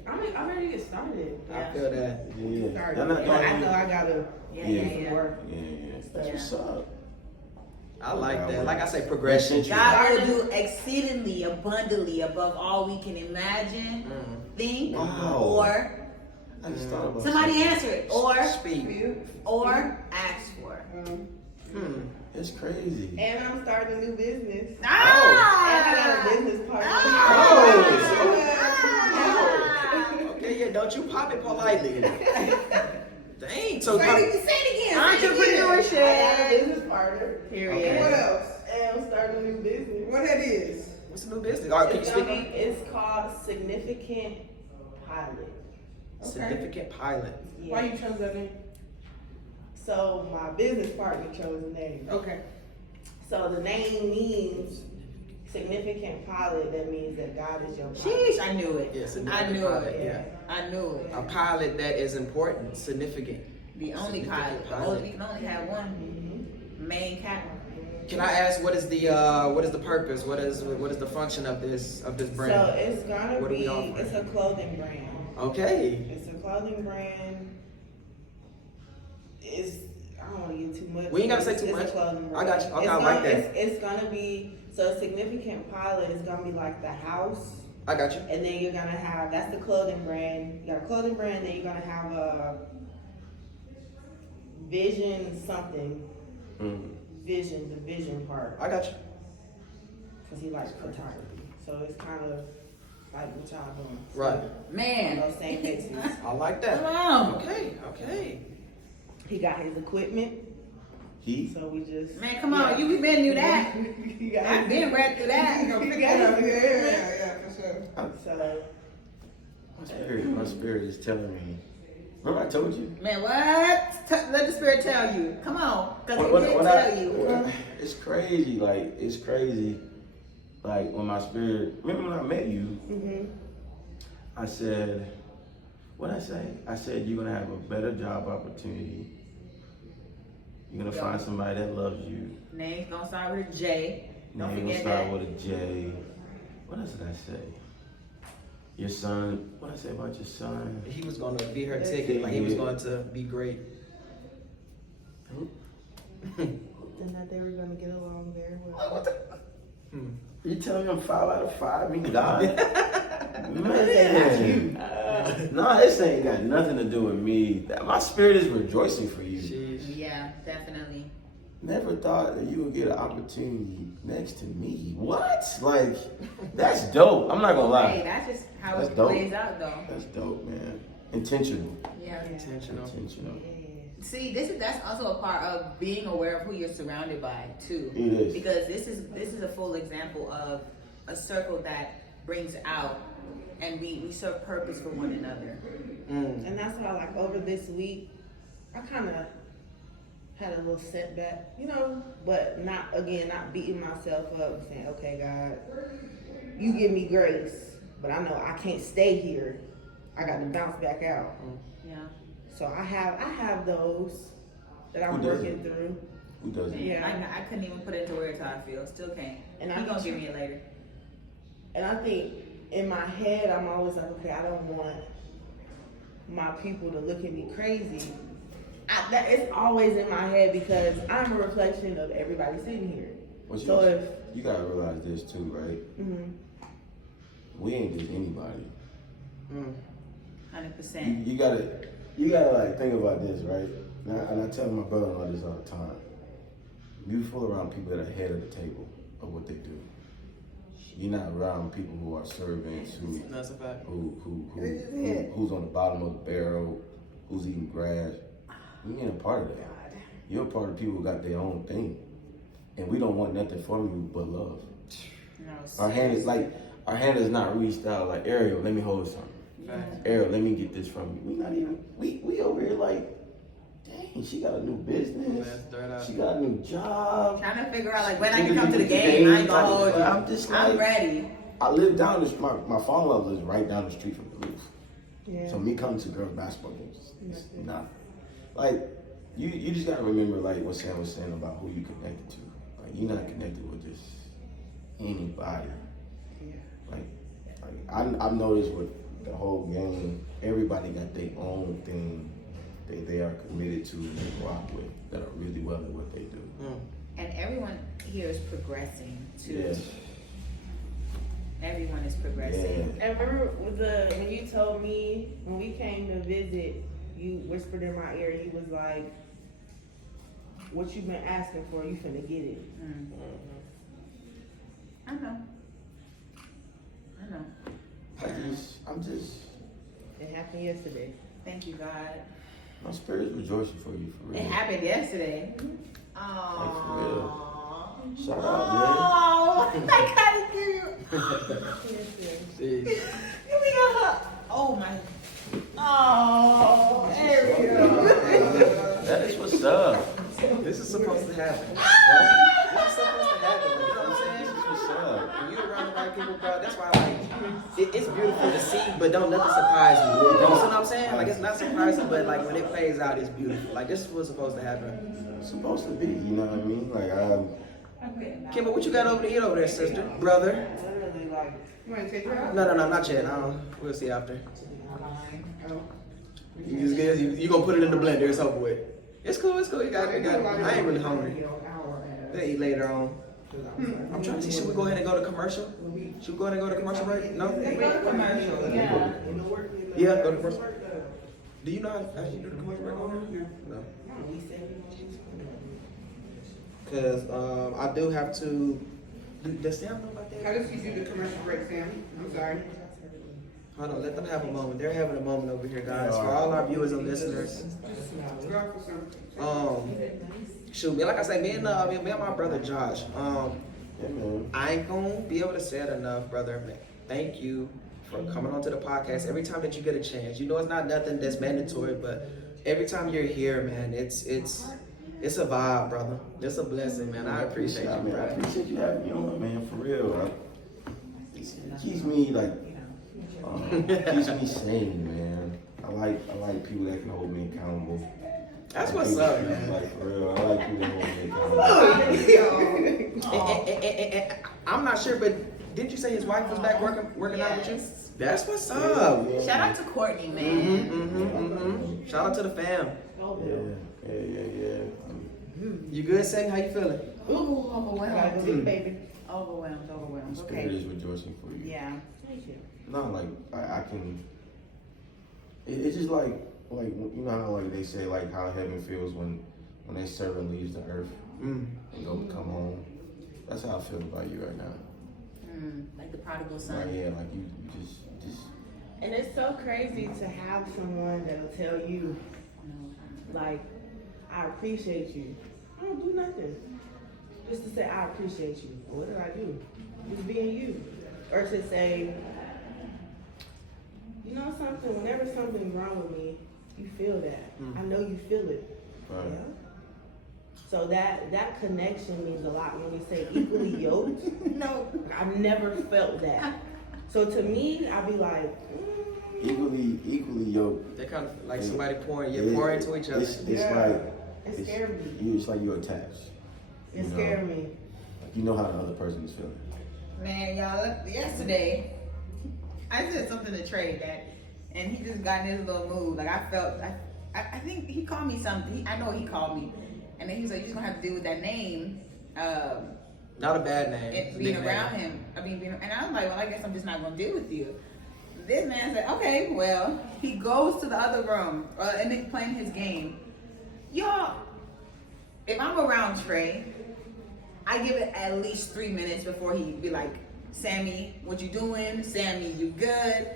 I'm ready to get started. I feel that. Yeah. Started. Y'all not But I doing know I gotta Yeah, Yeah. yeah, yeah. work. Yeah. That's what's up. I like that. Like I say, progression. God will do exceedingly abundantly above all we can imagine, think, Wow. or I just thought about somebody something. answer it, or Speak. ask for. It's crazy. And I'm starting a new business. And I Ah! got a business partner. Okay, yeah, don't you pop it politely. Dang, so Say it again. I got a Entrepreneurship. business partner. Period. What else? And I'm starting a new business. What that is? what's the new business? All right, can you speak on it? It's called Significant Pilot. Significant pilot. Why you chose that name? So my business partner chose the name. Okay. So the name means significant pilot. That means that God is your pilot. Sheesh, I knew it. Yes, I knew pilot, it. yeah. I knew it. A pilot that is important, significant. The only Significant pilot. We can only have one main captain. Can I ask what is the purpose? What is the function of this brand? So it's gonna What are we be. offering? It's a clothing brand. Okay. It's a clothing brand. I don't want to get too much. We ain't gotta say too It's much. A clothing brand. I got you. Okay, It's I like gonna- that. It's gonna be so a significant pilot is gonna be like the house, I got you. and then you're gonna have that's the clothing brand. You got a clothing brand, then you're gonna have a vision something. Vision, the vision part, I got you. because he likes photography. So it's kind of like what y'all doing. Right. On Man, those same bases. I like come that. on. Okay. He got his equipment, He? so we just. Man, come on. You been knew that. He got I've been read through that. Yeah, for sure. So My spirit is telling me. Remember I told you? Man, what? Let the spirit tell you. Come on. Because it What did I- tell you. It's crazy. Like, it's crazy. Like, when my spirit, remember when I met you, I said, what'd I say? I said, you're going to have a better job opportunity. You're going to find somebody that loves you. Name's gonna start with a J. Don't Name will forget start that. with a J. What else did I say? Your son, what did I say about your son? He was gonna be her ticket. Like he was going to be great. and that they were gonna get along very well. You telling me I'm 5 out of 5? I mean, God. Man. No, this ain't got nothing to do with me. My spirit is rejoicing for you. Sheesh. Yeah, definitely. Never thought that you would get an opportunity next to me. What? Like, that's dope. I'm not gonna Hey, lie. that's just how That's it dope. plays out, though. That's dope, man. Intentional. Yeah. Intentional. Intentional. See, that's also a part of being aware of who you're surrounded by too. It is. Because this is a full example of a circle that brings out, and we serve purpose for one another. And that's why, like, over this week, I kind of had a little setback, but not beating myself up and saying, okay, God, you give me grace, but I know I can't stay here. I got to bounce back out. Yeah. So I have those that I'm Who doesn't? working through. Who doesn't? Yeah. I couldn't even put into words how I feel. Still can't. And He I'm gonna give me it later. And I think in my head, I'm always like, okay, I don't want my people to look at me crazy. It's always in my head because I'm a reflection of everybody sitting here. What you So also- if you gotta realize this too, right? We ain't just anybody. 100%. You gotta like think about this, right? And I tell my brother-in-law this all the time. You fool around people that are head of the table of what they do. You're not around people who are servants, That's a fact. who's on the bottom of the barrel, who's eating grass. You ain't a part of that. You're a part of people who got their own thing. And we don't want nothing from you but love. No, Our hand is not reached out like, Ariel, let me hold something. Ariel, let me get this from you. We not even, we over here like, dang, she got a new business. She got a new job. Trying to figure out like when I can come to the game. I ain't gonna hold you. I'm ready. I live down this, my father lives right down the street from the roof. Yeah. So me coming to girls basketball games is not, like, you just gotta remember like what Sam was saying about who you connected to. Like, you're not connected with just anybody. Like I've noticed with the whole game, everybody got their own thing that they are committed to and they rock with that are really well at what they do. And everyone here is progressing too. Yes. Everyone is progressing. Yeah. And remember when you told me when we came to visit, you whispered in my ear, you was like, what you've been asking for, you finna get it. I know. I'm just, It happened yesterday. Thank you, God. my spirit's rejoicing for you, for real. It happened yesterday. Like, for real. Aww. Shout out, Oh, I gotta give you. Jeez. Give me a hug. Oh my. Oh, Ariel. That is what's up. This is supposed to happen. This is supposed to happen. Like, you know what I'm saying? This is what's up. When you're around the right people, bro, that's why like it's beautiful to see, but don't let it surprise you. You know what I'm saying? Like, it's not surprising, but like when it plays out, it's beautiful. Like, this is what's supposed to happen. It's supposed to be, you know what I mean? Like, Kimber, what you got over to eat over there, sister? Brother? You want to take her out? No, not yet. We'll see after. You just get, you gonna put it in the blender. It's over with. It's cool. You got it. I ain't really hungry. We'll eat later on. I'm trying to see, should we go ahead and go to commercial? Should we go ahead and go to commercial break? No? Commercial. Yeah. Yeah, go to commercial. Do you know how to do the commercial break on here? No. Because I do have to. Does Sam know about How that? does he do the commercial break, Sam? I'm sorry. Hold on, let them have a moment. They're having a moment over here, guys. For all our viewers and listeners. Go out for some. Shoot, like I say, me and my brother Josh. yeah, man. I ain't gonna be able to say it enough, brother. Thank you for coming onto the podcast. Every time that you get a chance, you know it's not nothing that's mandatory, but every time you're here, man, it's a vibe, brother. It's a blessing, man. I appreciate you, I bro. appreciate you having me on, man, for real. It keeps me like, keeps me sane, man. I like people that can hold me accountable. That's what's up, man. Like, for real, I like people that hold me accountable. I'm not sure, but didn't you say his wife was back working out with you? That's what's up. Shout out to Courtney, man. Shout out to the fam. Yeah. You good, Sam? How you feeling? Ooh, overwhelmed. Baby. Overwhelmed. My spirit is rejoicing for you. Yeah. Not like I can. It's just like you know how like they say like how heaven feels when their servant leaves the earth and come home. That's how I feel about you right now. Like the prodigal Like, son. yeah, like you just. And it's so crazy to have someone that'll tell you, like, I appreciate you. I don't do nothing. Just to say, I appreciate you. What did I do? Just being you. Or to say, you know something, whenever something's wrong with me, you feel that. I know you feel it. Right. Yeah. So that connection means a lot when we say equally yoked. No. I've never felt that. So to me, I'd be like, Equally yoked. They're kind of like somebody pouring into each other. It's Yeah. like it scared me. it's like you're attached. It scared me. Like you know how the other person is feeling. Man, y'all, yesterday, I said something to Trey and he just got in his little mood. Like, I felt, I think he called me something. I know he called me. And then he was like, you're just gonna have to deal with that name. Not a bad name. It being around him. And I was like, well, I guess I'm just not gonna deal with you. This man said, okay, well, he goes to the other room and then playing his game. Y'all, if I'm around Trey, I give it at least 3 minutes before he be like, Sammy, what you doing? Sammy, you good?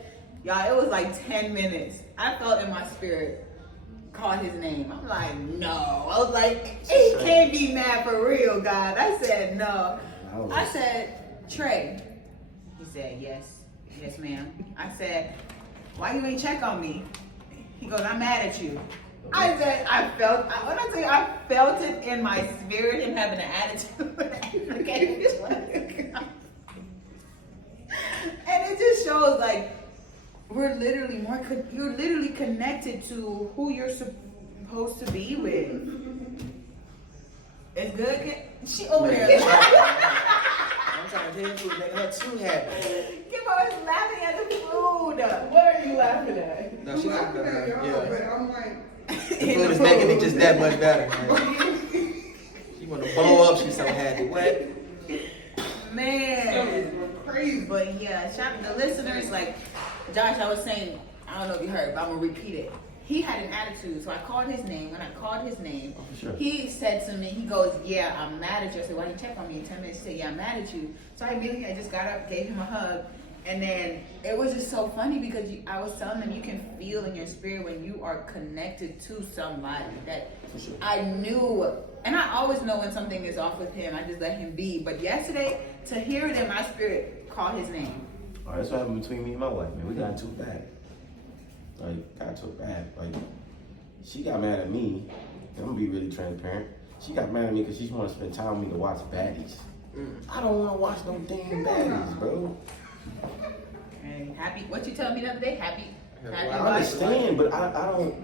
Y'all, it was like 10 minutes. I felt in my spirit, called his name. I'm like, no. I was like, he can't be mad for real, God. I said, no. I said, Trey. He said, yes. Yes, ma'am. I said, why you ain't check on me? He goes, I'm mad at you. I said, when I say I felt it in my spirit, him having an attitude. Okay. And it just shows like you're literally connected to who you're supposed to be with. It's good. She over there. I'm trying to tell you to make her too happy. Kim always laughing at the food. What are you laughing at? No, she I'm laughing laughing at at y'all, her. but Yeah. I'm like, The food is making it just that much better. Man. She want to blow up. She's so happy. What? Man. crazy. But yeah, the listeners, like Josh, I was saying, I don't know if you heard, but I'm gonna repeat it. He had an attitude, so I called his name. When I called his name, Sure. he said to me, he goes, yeah, I'm mad at you. I said, why didn't you check on me in 10 minutes? He said, yeah, I'm mad at you. So I just got up, gave him a hug, and then it was just so funny because I was telling him you can feel in your spirit when you are connected to somebody that Sure. I knew, and I always know when something is off with him. I just let him be. But yesterday, to hear it in my spirit, call his name. Oh, that's what happened between me and my wife, man. We got into it bad. Got into it bad. She got mad at me. I'm gonna be really transparent. She got mad at me because she wanted to spend time with me to watch baddies. I don't want to watch no damn baddies, bro. Hey, happy. What you tell me the other day? Happy. Happy. I understand, but I don't.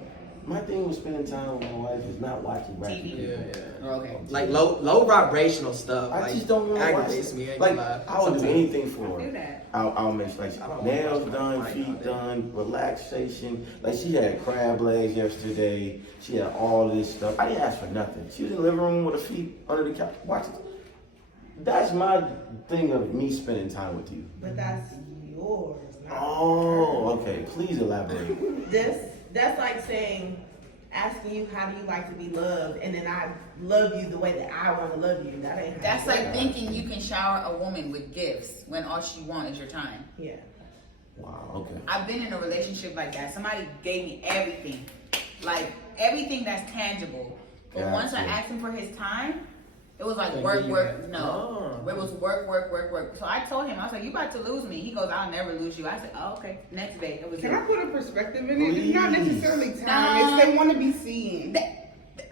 My thing with spending time with my wife is not watching ratchet TV. people. Oh, okay. Like low vibrational stuff. I like, just don't want to watch aggravates it. me. Ain't Like, gonna lie. I would do Sometimes. anything for I do her. that. I'll make I don't wanna nails watch done, my feet all day. done, relaxation. Like she had crab legs yesterday. She had all this stuff. I didn't ask for nothing. She was in the living room with her feet under the couch. Watch it. That's my thing of me spending time with you. But that's yours. Not Oh, okay. Please elaborate. That's like saying, asking you how do you like to be loved, and then I love you the way that I want to love you. That ain't. That's like thinking you can shower a woman with gifts when all she wants is your time. Yeah. Wow. Okay. I've been in a relationship like that. Somebody gave me everything, like everything that's tangible. But Yeah, once I yeah. asked him for his time, it was like They work, give you work. that. No, Oh. it was work. So I told him, I was like, "You about to lose me?" He goes, "I'll never lose you." I said, "Oh, okay." Next day, it was. Can I put a perspective in it? It's not Please. necessarily time. Nah. It's they want to be seen.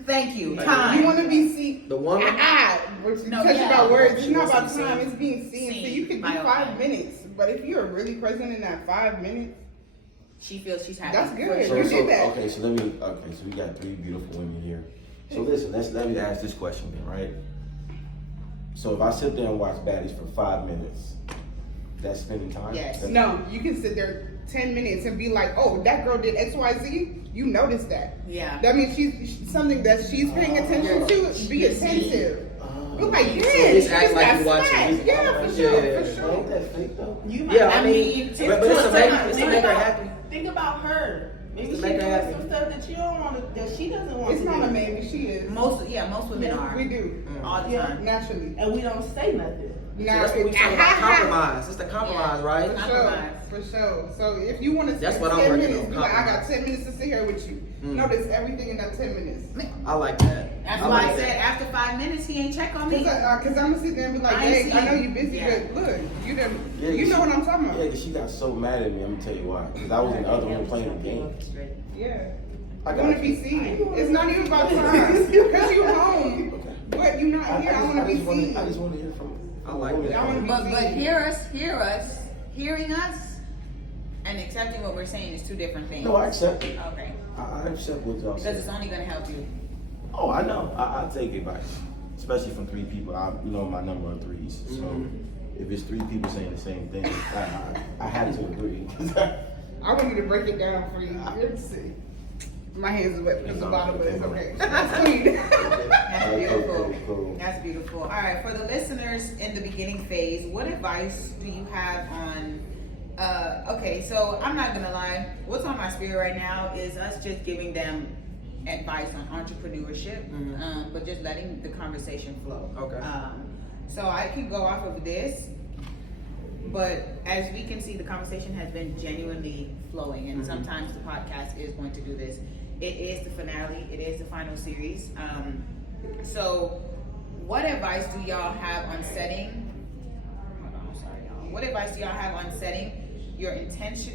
Thank you. Like, Time. You want to be seen. The woman. What you No, touch yeah. about words. It's She not wants about to be time. seen. It's being seen. So you could do By your 5 time. minutes, but if you're really present in that 5 minutes, She feels she's happy. That's good. So, You did that. Okay, so so we got 3 beautiful women here. So listen, let me ask this question then, right? So if I sit there and watch baddies for 5 minutes, that's spending time? Yes. That's- no, you can sit there 10 minutes and be like, oh, that girl did X, Y, Z. You notice that. Yeah. That means she's something that she's paying attention to. Be attentive. Oh. You're like, So yeah, just she act just like got you watching smacked. it. Yeah, for sure, Yeah. for Ain't sure. that fake though? You might. Yeah, I I mean, mean, but it's to make her happy. Think about her. Maybe To she's make her doing happy. some stuff that you don't want to, that she doesn't want It's to not do. a maybe, she is. most women Yeah, are We do. all the Yeah. time. Naturally. And we don't say nothing. See, Now, that's what we talking about. Compromise. It's the compromise, Yeah. right? For sure, Compromise. for sure. So if you want to That's spend what I'm 10 working minutes, on, be like, I got compromise. 10 minutes to sit here with you. Mm. Notice everything in that 10 minutes. I like that. That's I why like I said that. after 5 minutes he ain't check on me. Because I'm going to sit there and be like, I ain't hey, I seen- know you're busy, yeah. but look, you done, Yeah, you know what I'm talking Yeah, about. because she got so mad at me. I'm gonna tell you why. Because I was in the other room playing the game. Yeah. I I got want to be you. seen. It's not even about time. Because you home. Okay. But you're not here. I want to be seen. I just want to hear from. I like women. that. I wanna be But seen. hearing us, and accepting what we're saying is two different things. No, I accept it. Okay, I accept what y'all because say. it's only gonna help you. Oh, I know. I take advice, especially from 3 people. You know my number of 3s. So if it's 3 people saying the same thing, I had to agree. I wanted to break it down for you. Let's see. My hands are wet because the bottom, but it's okay. It's clean. That's Alright, beautiful. cool. That's beautiful. All right, for the listeners in the beginning phase, what advice do you have on? Okay, so I'm not gonna lie. What's on my spirit right now is us just giving them advice on entrepreneurship, but just letting the conversation flow. Okay. So I can go off of this, but as we can see, the conversation has been genuinely flowing, and sometimes the podcast is going to do this. It is the finale. It is the final series. So what advice do y'all have on setting? Hold on, I'm sorry, y'all. What advice do y'all have on setting your initial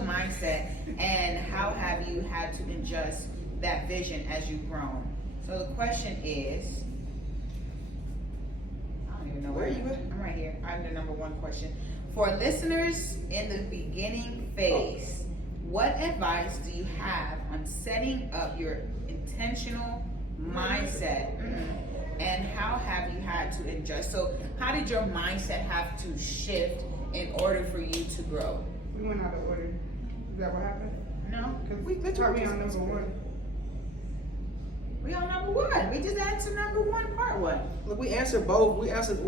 mindset, and how have you had to adjust that vision as you've grown? So the question is, I don't even know Where are you at? I'm right here. I'm the number one question. For listeners in the beginning phase, what advice do you have on setting up your intentional mindset? And how have you had to adjust? So how did your mindset have to shift in order for you to grow? We went out of order. Is that what happened? No, Because we literally on number one. we on number one. We just answered number one, part one. Look, we answered both. We answered You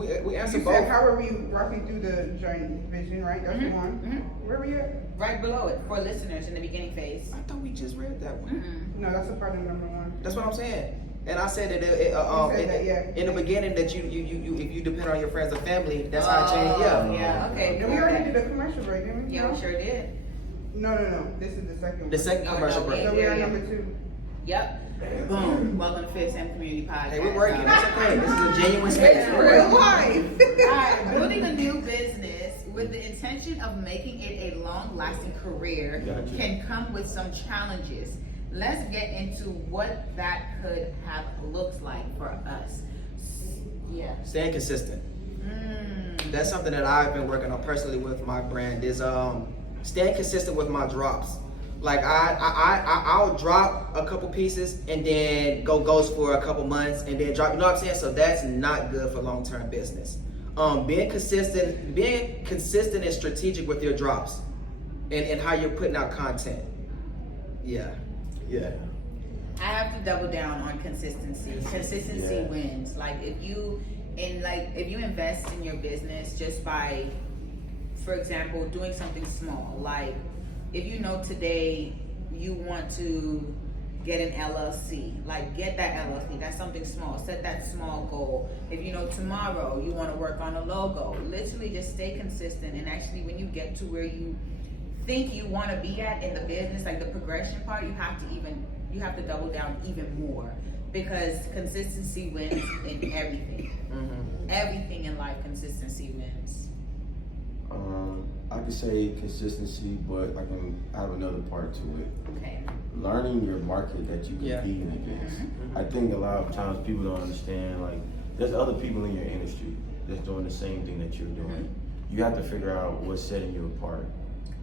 both. said how are we walking through the journey vision, right? That's the one. Where we at? Right below it for listeners in the beginning phase. I thought we just read that one. No, that's a part of number one. That's what I'm saying. And I said that You said that, yeah. in the beginning that you if you depend on your friends or family, that's how it changed. Yeah. Yeah, okay. Then we already did a commercial break, didn't we? Yeah, we sure did. No. This is the second one. The second Oh, commercial no, break. So we're on number 2. Yep. Boom. Welcome to Fifth Sam Community Podcast. Hey, we're working. It's okay. This is a genuine space. We're Real working. life. Alright, building a new business with the intention of making it a long-lasting career Gotcha. can come with some challenges. Let's get into what that could have looks like for us. Yeah. Staying consistent. That's something that I've been working on personally with my brand. Is staying consistent with my drops. Like I'll drop a couple pieces and then go ghost for a couple months and then drop. You know what I'm saying? So that's not good for long-term business. Being consistent and strategic with your drops and how you're putting out content. Yeah. I have to double down on consistency. Consistency Yeah. wins. Like if you invest in your business just by, for example, doing something small. Like if you know today you want to get an LLC, like get that LLC. That's something small. Set that small goal. If you know tomorrow you want to work on a logo, literally just stay consistent. And actually, when you get to where you think you want to be at in the business, like the progression part, you have to double down even more, because consistency wins in everything. Everything in life, consistency wins. I could say consistency, but I have another part to it. Okay. Learning your market that you Yeah. compete against. I think a lot of times people don't understand, like, there's other people in your industry that's doing the same thing that you're doing. You have to figure out what's setting you apart.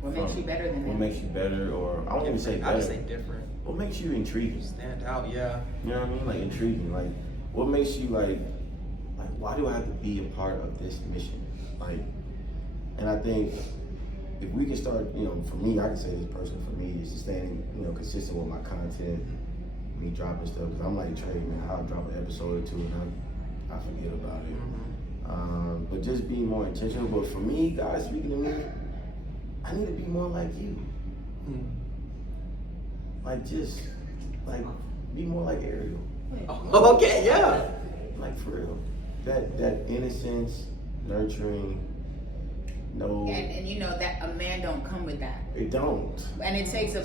What makes you better than What that? makes you better, or I won't even say I better. just say different. What makes you intriguing? Stand out. Yeah. You know what I mean? Like intriguing. Like what makes you like why do I have to be a part of this mission? Like, and I think if we can start, for me, I can say this person for me is just staying, consistent with my content, me dropping stuff. Cause I'm like Trey, man. I'll drop an episode or two and I forget about it. But just being more intentional. But for me, guys, speaking to me, I need to be more like you. Be more like Ariel. Oh, okay. Yeah. Like for real. That innocence, nurturing, no. And you know that a man don't come with that. It don't. And it takes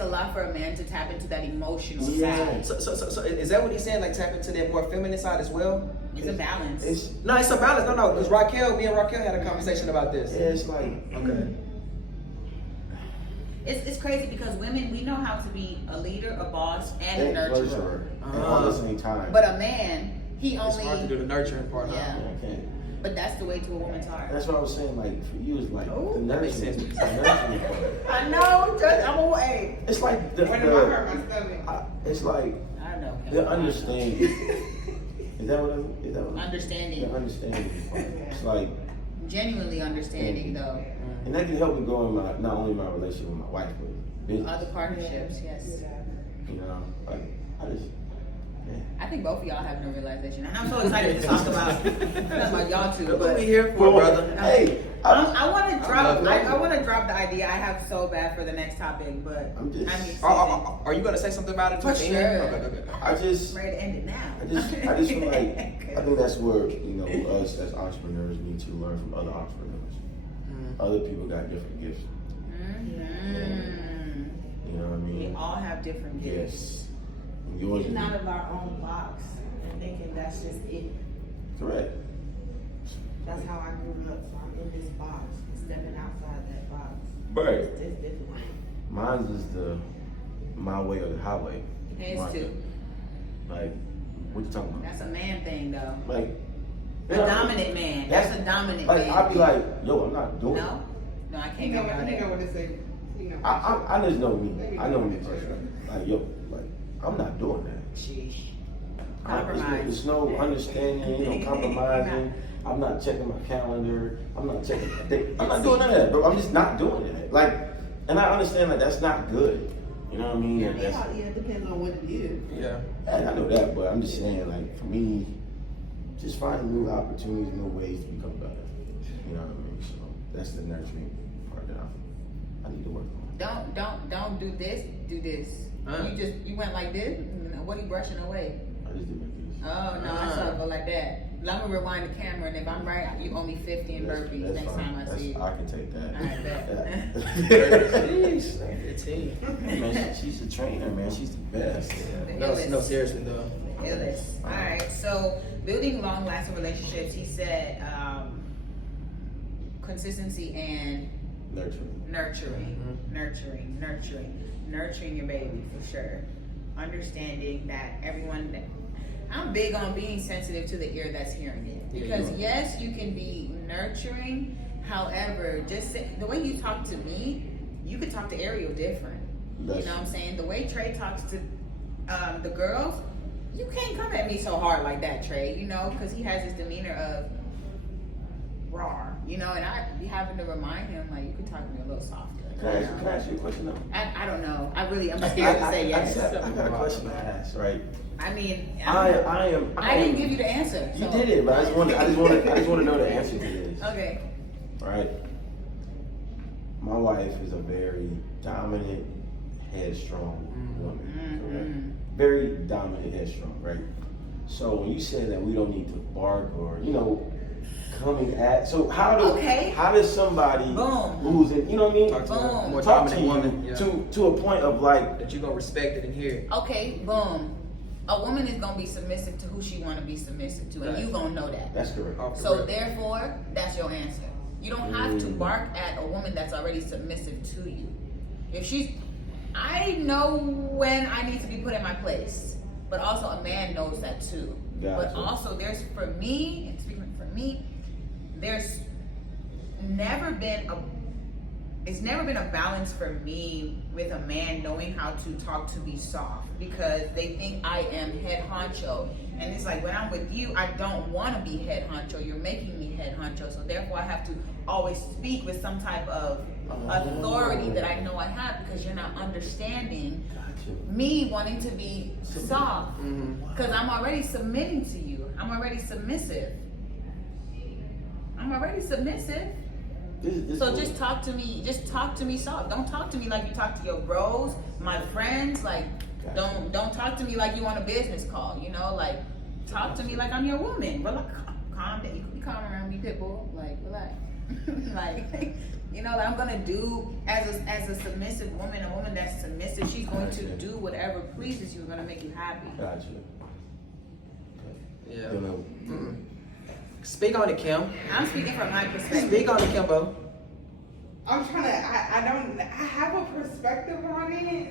a lot for a man to tap into that emotional Yeah. side. So is that what he's saying? Like tap into that more feminine side as well? It's a balance. It's No, it's a balance. No, because me and Raquel had a conversation about this. it's like Okay. It's crazy because women, we know how to be a leader, a boss, and a nurturer. And all the same time. But a man, he It's hard to do only, the nurturing part. yeah. Huh? I can't. But that's the way to a woman's heart. That's what I was saying. Like for you, it's like Oh, the that makes nurturing. sense. It's the nurturing part. I know, I'm away. It's like the. When I hurt my stomach. It's like I know. the understanding. Is that what? Understanding. The understanding part. It's like. Genuinely understanding, though. And that can help me grow in not only my relationship with my wife, but business. Other partnerships, yes. Like I just, I think both of y'all have no realization. And I'm so excited to talk about y'all two. Look But what we here for, brother. Hey, I want to drop I want to drop the idea I have so bad for the next topic, but I'm just- I mean, Are you gonna say something about it? For towards the end? sure. Okay. I just, I'm ready to end it now. I just feel like, I think that's where, us as entrepreneurs need to learn from other entrepreneurs. Other people got different gifts. You know what I mean? We all have different gifts. Yes. And yours Getting is out of our own box and thinking that's just it. correct. That's how I grew up. So I'm in this box, stepping outside that box. Right. It's difficult. Mine is my way or the highway. His My- too. Like, what you talking about? That's a man thing, though. Like, A dominant man. That's a dominant like, man. I'll be like, yo, I'm not doing it. No, no, I You can't know go down what? You know there. what to say. You know. I just know me. I know me personally. Like, yo, like, I'm not doing that. Sheesh. There's Compromise. no understanding, compromising. I'm not checking my calendar. I'm not checking my date. I'm not doing none of that, bro. I'm just not doing it. Like, and I understand that that's not good. You know what I mean? And that's, Yeah, it depends on what it is. Yeah. and I know that, but I'm just saying, like, for me, just finding new opportunities, new ways to become better. You know what I mean? So that's the nurturing part that I need to work on. Don't do this. Do this. Huh? You went like this. What are you brushing away? I just did my piece. Oh no, I saw it go like that. I'm gonna rewind the camera, and if I'm right, you owe me 50 in That's- burpees that's next fine. time I see you. I can take that. I bet. Yeah. 15. Man, she's a trainer, man. She's the best. No, seriously though. Illest. All right. So building long-lasting relationships. He said consistency and Nurturing. nurturing your baby for sure. Understanding that everyone. I'm big on being sensitive to the ear that's hearing it, because yes, you can be nurturing. However, the way you talk to me, you could talk to Ariel different. You know what I'm saying? The way Trey talks to the girls, you can't come at me so hard like that, Trey. You know, because he has this demeanor of raw. You know, and I be having to remind him like, you can talk to me a little softer. Can I ask you a question though? I don't know. I'm scared to say yes. I got a question to ask, right? I mean, I didn't give you the answer. You So. did it, but I just want to know the answer to this. Okay. Right. My wife is a very dominant, headstrong woman. Correct? Very dominant, headstrong, right? So when you say that we don't need to bark or coming at, so how does somebody who's in, you know what I mean? Talk to a more Talk to dominant you woman. Yeah. to a point of like that you're gonna respect it and hear it. Okay, boom. A woman is gonna be submissive to who she wanna be submissive to, and you gonna know that. That's correct. So therefore, that's your answer. You don't have to bark at a woman that's already submissive to you. I know when I need to be put in my place, but also a man knows that too. Gotcha. But also, and speaking for me, there's never been a balance for me with a man knowing how to talk to me soft, because they think I am head honcho, and it's like, when I'm with you, I don't want to be head honcho. You're making me head honcho, so therefore I have to always speak with some type of authority that I know I have, because you're not understanding me wanting to be soft, because I'm already submitting to you. I'm already submissive. So just talk to me. Just talk to me soft. Don't talk to me like you talk to your bros, my friends. Like, don't talk to me like you on a business call. You know, like, talk to me like I'm your woman. Relax, calm down. You can be calm around me, pitbull. Like, relax. Like, you know, like, I'm gonna do as a submissive woman, a woman that's submissive. She's going to do whatever pleases you. Gonna make you happy. Gotcha. Yeah. You know, Speak on it, Kim. I'm speaking from my perspective. Speak on it, Kimbo. I'm trying to. I have a perspective on it.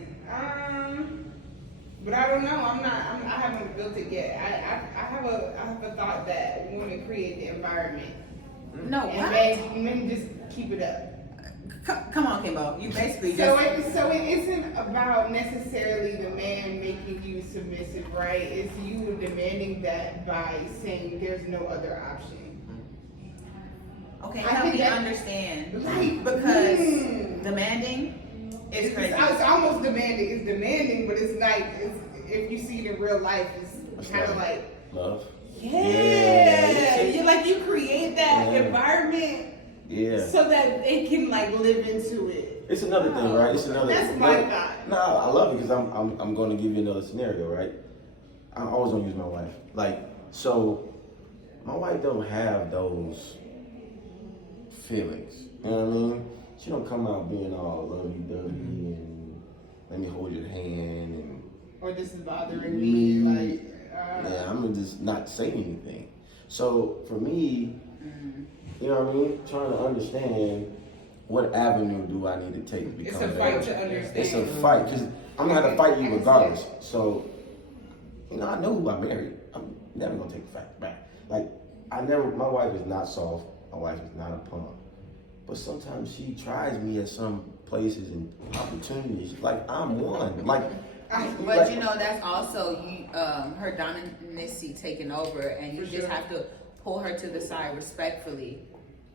But I don't know. I haven't built it yet. I have a thought that women create the environment. No, And men just keep it up. Come on, Kimbo. You basically So just. it isn't about necessarily the man making you submissive, right? It's you demanding that by saying there's no other option. Okay, I help think me that- understand. Right. Because demanding is crazy. It's almost demanding. It's demanding, but it's like if you see it in real life, it's kind of like love. yeah. Yeah. You like you create that Yeah. environment. Yeah. So that they can like live into it. It's another thing, right? It's another. That's my thought. No, I love it because I'm going to give you another scenario, right? I'm always going to use my wife. Like, so my wife don't have those feelings. You know what I mean? She don't come out being all lovey-dovey and let me hold your hand and Or this is bothering me. Like, yeah, I'm gonna just not say anything. So for me, you know what I mean? Trying to understand what avenue do I need to take to become it's a fight to understand. It's a fight because I'm gonna have to fight you regardless. So, you know, I know who I married. I'm never gonna take the fact back. Like, my wife is not soft. My wife is not a punk. But sometimes she tries me at some places and opportunities. Like, I'm one. Like, But you know, that's also her dominancy taking over, and you just have to pull her to the side respectfully.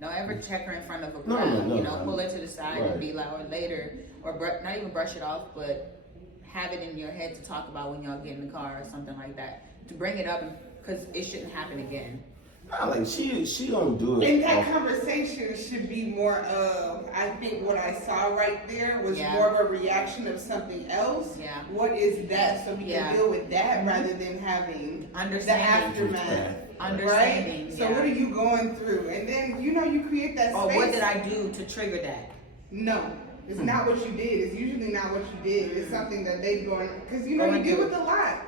Don't ever check her in front of a crowd. No, you know, pull her to the side right. and be like, or later, or not even brush it off, but have it in your head to talk about when y'all get in the car or something like that. To bring it up because it shouldn't happen again. nah, like she don't do it. And that conversation should be more of, I think what I saw right there was more of a reaction of something else. Yeah. What is that? So we can deal with that rather than having the aftermath. Understanding. Right? So what are you going through? And then, you know, you create that space. Or what did I do to trigger that? No. It's not what you did. It's usually not what you did. It's something that they've gone, because you know, you deal with a lot.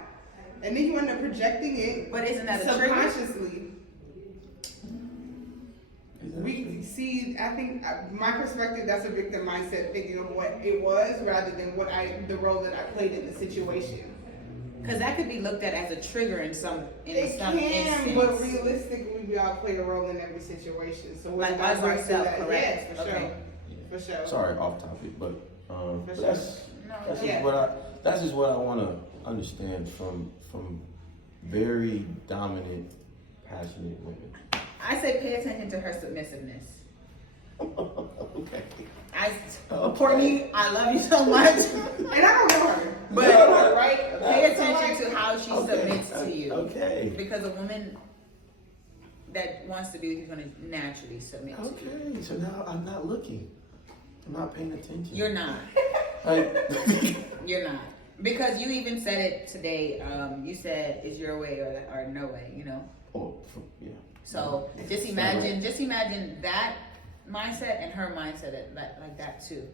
And then you end up projecting it. But isn't that a trigger? Subconsciously. We see, I think, my perspective, that's a victim mindset, thinking of what it was rather than the role that I played in the situation. Because that could be looked at as a trigger in some It instance. can, but realistically, we all play a role in every situation. So Like what us ourselves, correct? Yes, for Okay. sure. For sure. Sorry, off topic, but sure. that's just what I want to understand from very dominant, passionate women. I say pay attention to her submissiveness. Okay. Courtney, I love you so much. And I don't know her. But right? pay attention to how she submits to you. Okay. Because a woman that wants to be with you is going to naturally submit to you. Okay. So now I'm not looking. I'm not paying attention. You're not. Like, You're not. Because you even said it today. You said, "Is your way or no way?" You know. Yeah. So just imagine that mindset and her mindset like that too.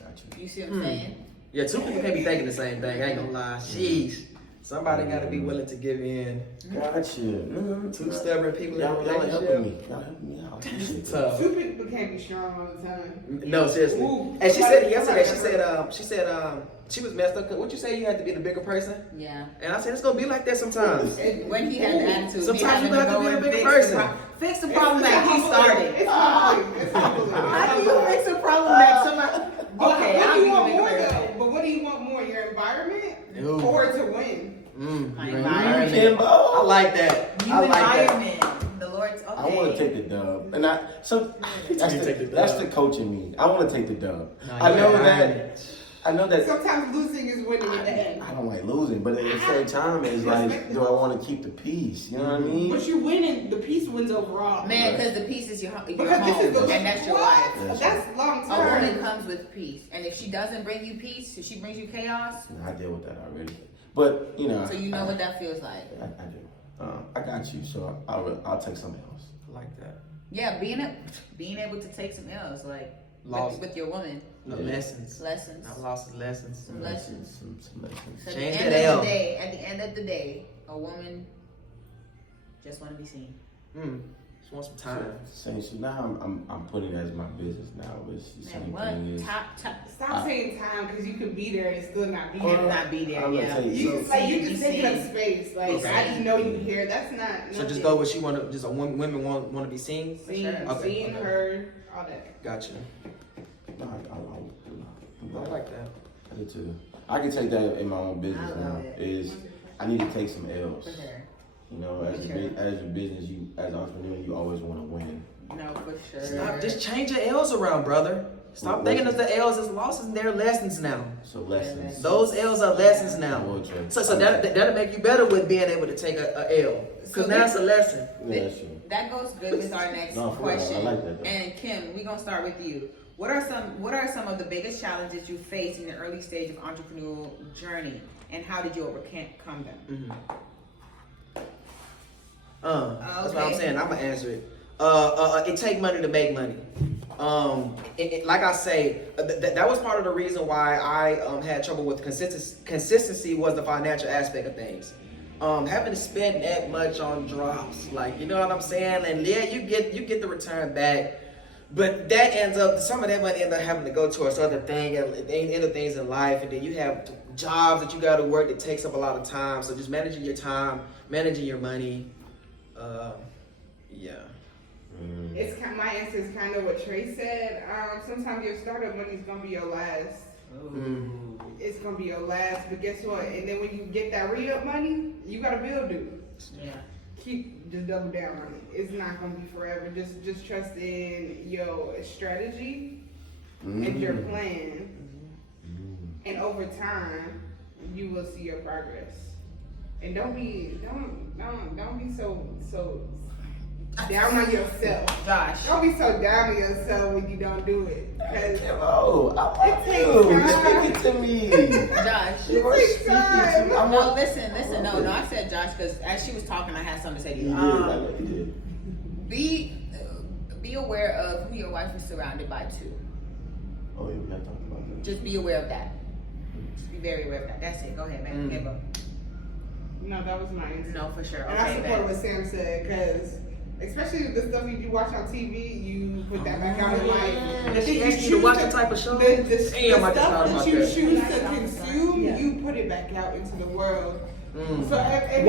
Gotcha. You see what I'm saying? Yeah, two people can't be thinking the same thing. I ain't gonna lie. Sheesh. Somebody gotta be willing to give in. Gotcha. Two stubborn people in a Y'all helping relationship. me. Y'all helping me out. It's tough. Two people can't be strong all the time. No, seriously. Ooh. And she said it yesterday. She said she was messed up. What you say? You had to be the bigger person. Yeah. And I said it's gonna be like that sometimes. When he had the attitude, Sometimes he you have to go be a and bigger fix person. Fix the problem that he started. It's humbling. It's humbling. How do you fix a problem that somebody? Okay, What I'll do be you want the more bigger though? person. But what do you want more? Your environment Ooh. or to win? My Your environment. I like that. You I like that. environment. The Lord's okay. I want to take the dub, and that's the coach in me. I want to take the dub. No, I know that. Sometimes losing is winning in the end. I don't like losing, but at the same time, it's like, do I want to keep the peace? You know what I mean? But you winning, the peace wins overall. Man, because the peace is your home, Because this is the and that's your what? life. That's long A woman term. comes with peace, and if she doesn't bring you peace, if she brings you chaos, I deal with that already. But you know, so you know what that feels like. I do. I got you, so I'll take something else. I like that. Yeah, being able to take some L's, like Lost. with your woman, No lessons. I've lost lessons. some lessons. Some lessons. So at Change the that end L. of the day, at the end of the day, a woman just want to be seen. Just want some time. So now I'm putting it as my business now. It's the Man, same what? thing is. Stop saying time because you could be there and still not be You there. not be there, I'm gonna yeah. tell you You just like you Be just taking up seen. space. Like Be I seen. just know you here. That's not. So nothing. just go with she want to. Just women want to be seen. Seen, Okay. seen her, all that. Gotcha. I I like that. I do too. I can take that in my own business I love now. it. Is I need to take some L's. For sure. You know, as Sure. as your business, as an entrepreneur, you always want to win. No, for sure. Stop. Just change your L's around, brother. Stop thinking of the L's as losses. They're lessons now. So lessons. Those L's are lessons now. Well, Trey. So that'll make you better with being able to take a L. Because So now it's a lesson. Yeah, that's true. that goes good with our next No, for real, I question. like that, though. And Kim, we're gonna start with you. What are some of the biggest challenges you faced in the early stage of entrepreneurial journey, and how did you overcome them? That's what I'm saying. I'm gonna answer it. It take money to make money. Like I say, that was part of the reason why I had trouble with consistency was the financial aspect of things. Having to spend that much on drops, like, you know what I'm saying? And yeah, you get the return back, but that ends up, some of that money ends up having to go towards other things in life, and then you have jobs that you got to work that takes up a lot of time. So just managing your time, managing your money, yeah. It's kind. My answer is kind of what Trey said. Sometimes your startup money is gonna be your last. It's gonna be your last, but guess what? And then when you get that re-up money, you got a bill due. Yeah. Just double down on it. It's not gonna be forever. Just trust in your strategy and your plan, and over time, you will see your progress. And don't be so down on yourself. Josh. Don't be so down on yourself when you don't do it. Because Oh, I love takes you. time. Speak it to me. Josh. You are takes speaking time. to me. No, listen. No, I said Josh because as she was talking, I had something to say to You you. did. I know you did. Be aware of who your wife is surrounded by too. Oh, yeah, we got to talk about that. Just be aware of that. Just be very aware of that. That's it. Go ahead, man. Give up. no, that was my answer. No, for sure. And I Okay, support man. what Sam said, because especially the stuff you watch on TV, you put that back out in life. Yeah, The she thing asked you to watch a type of show? The Damn, I just stuff thought that about you that. choose to consume, Yeah. you put it back out into the world. So Why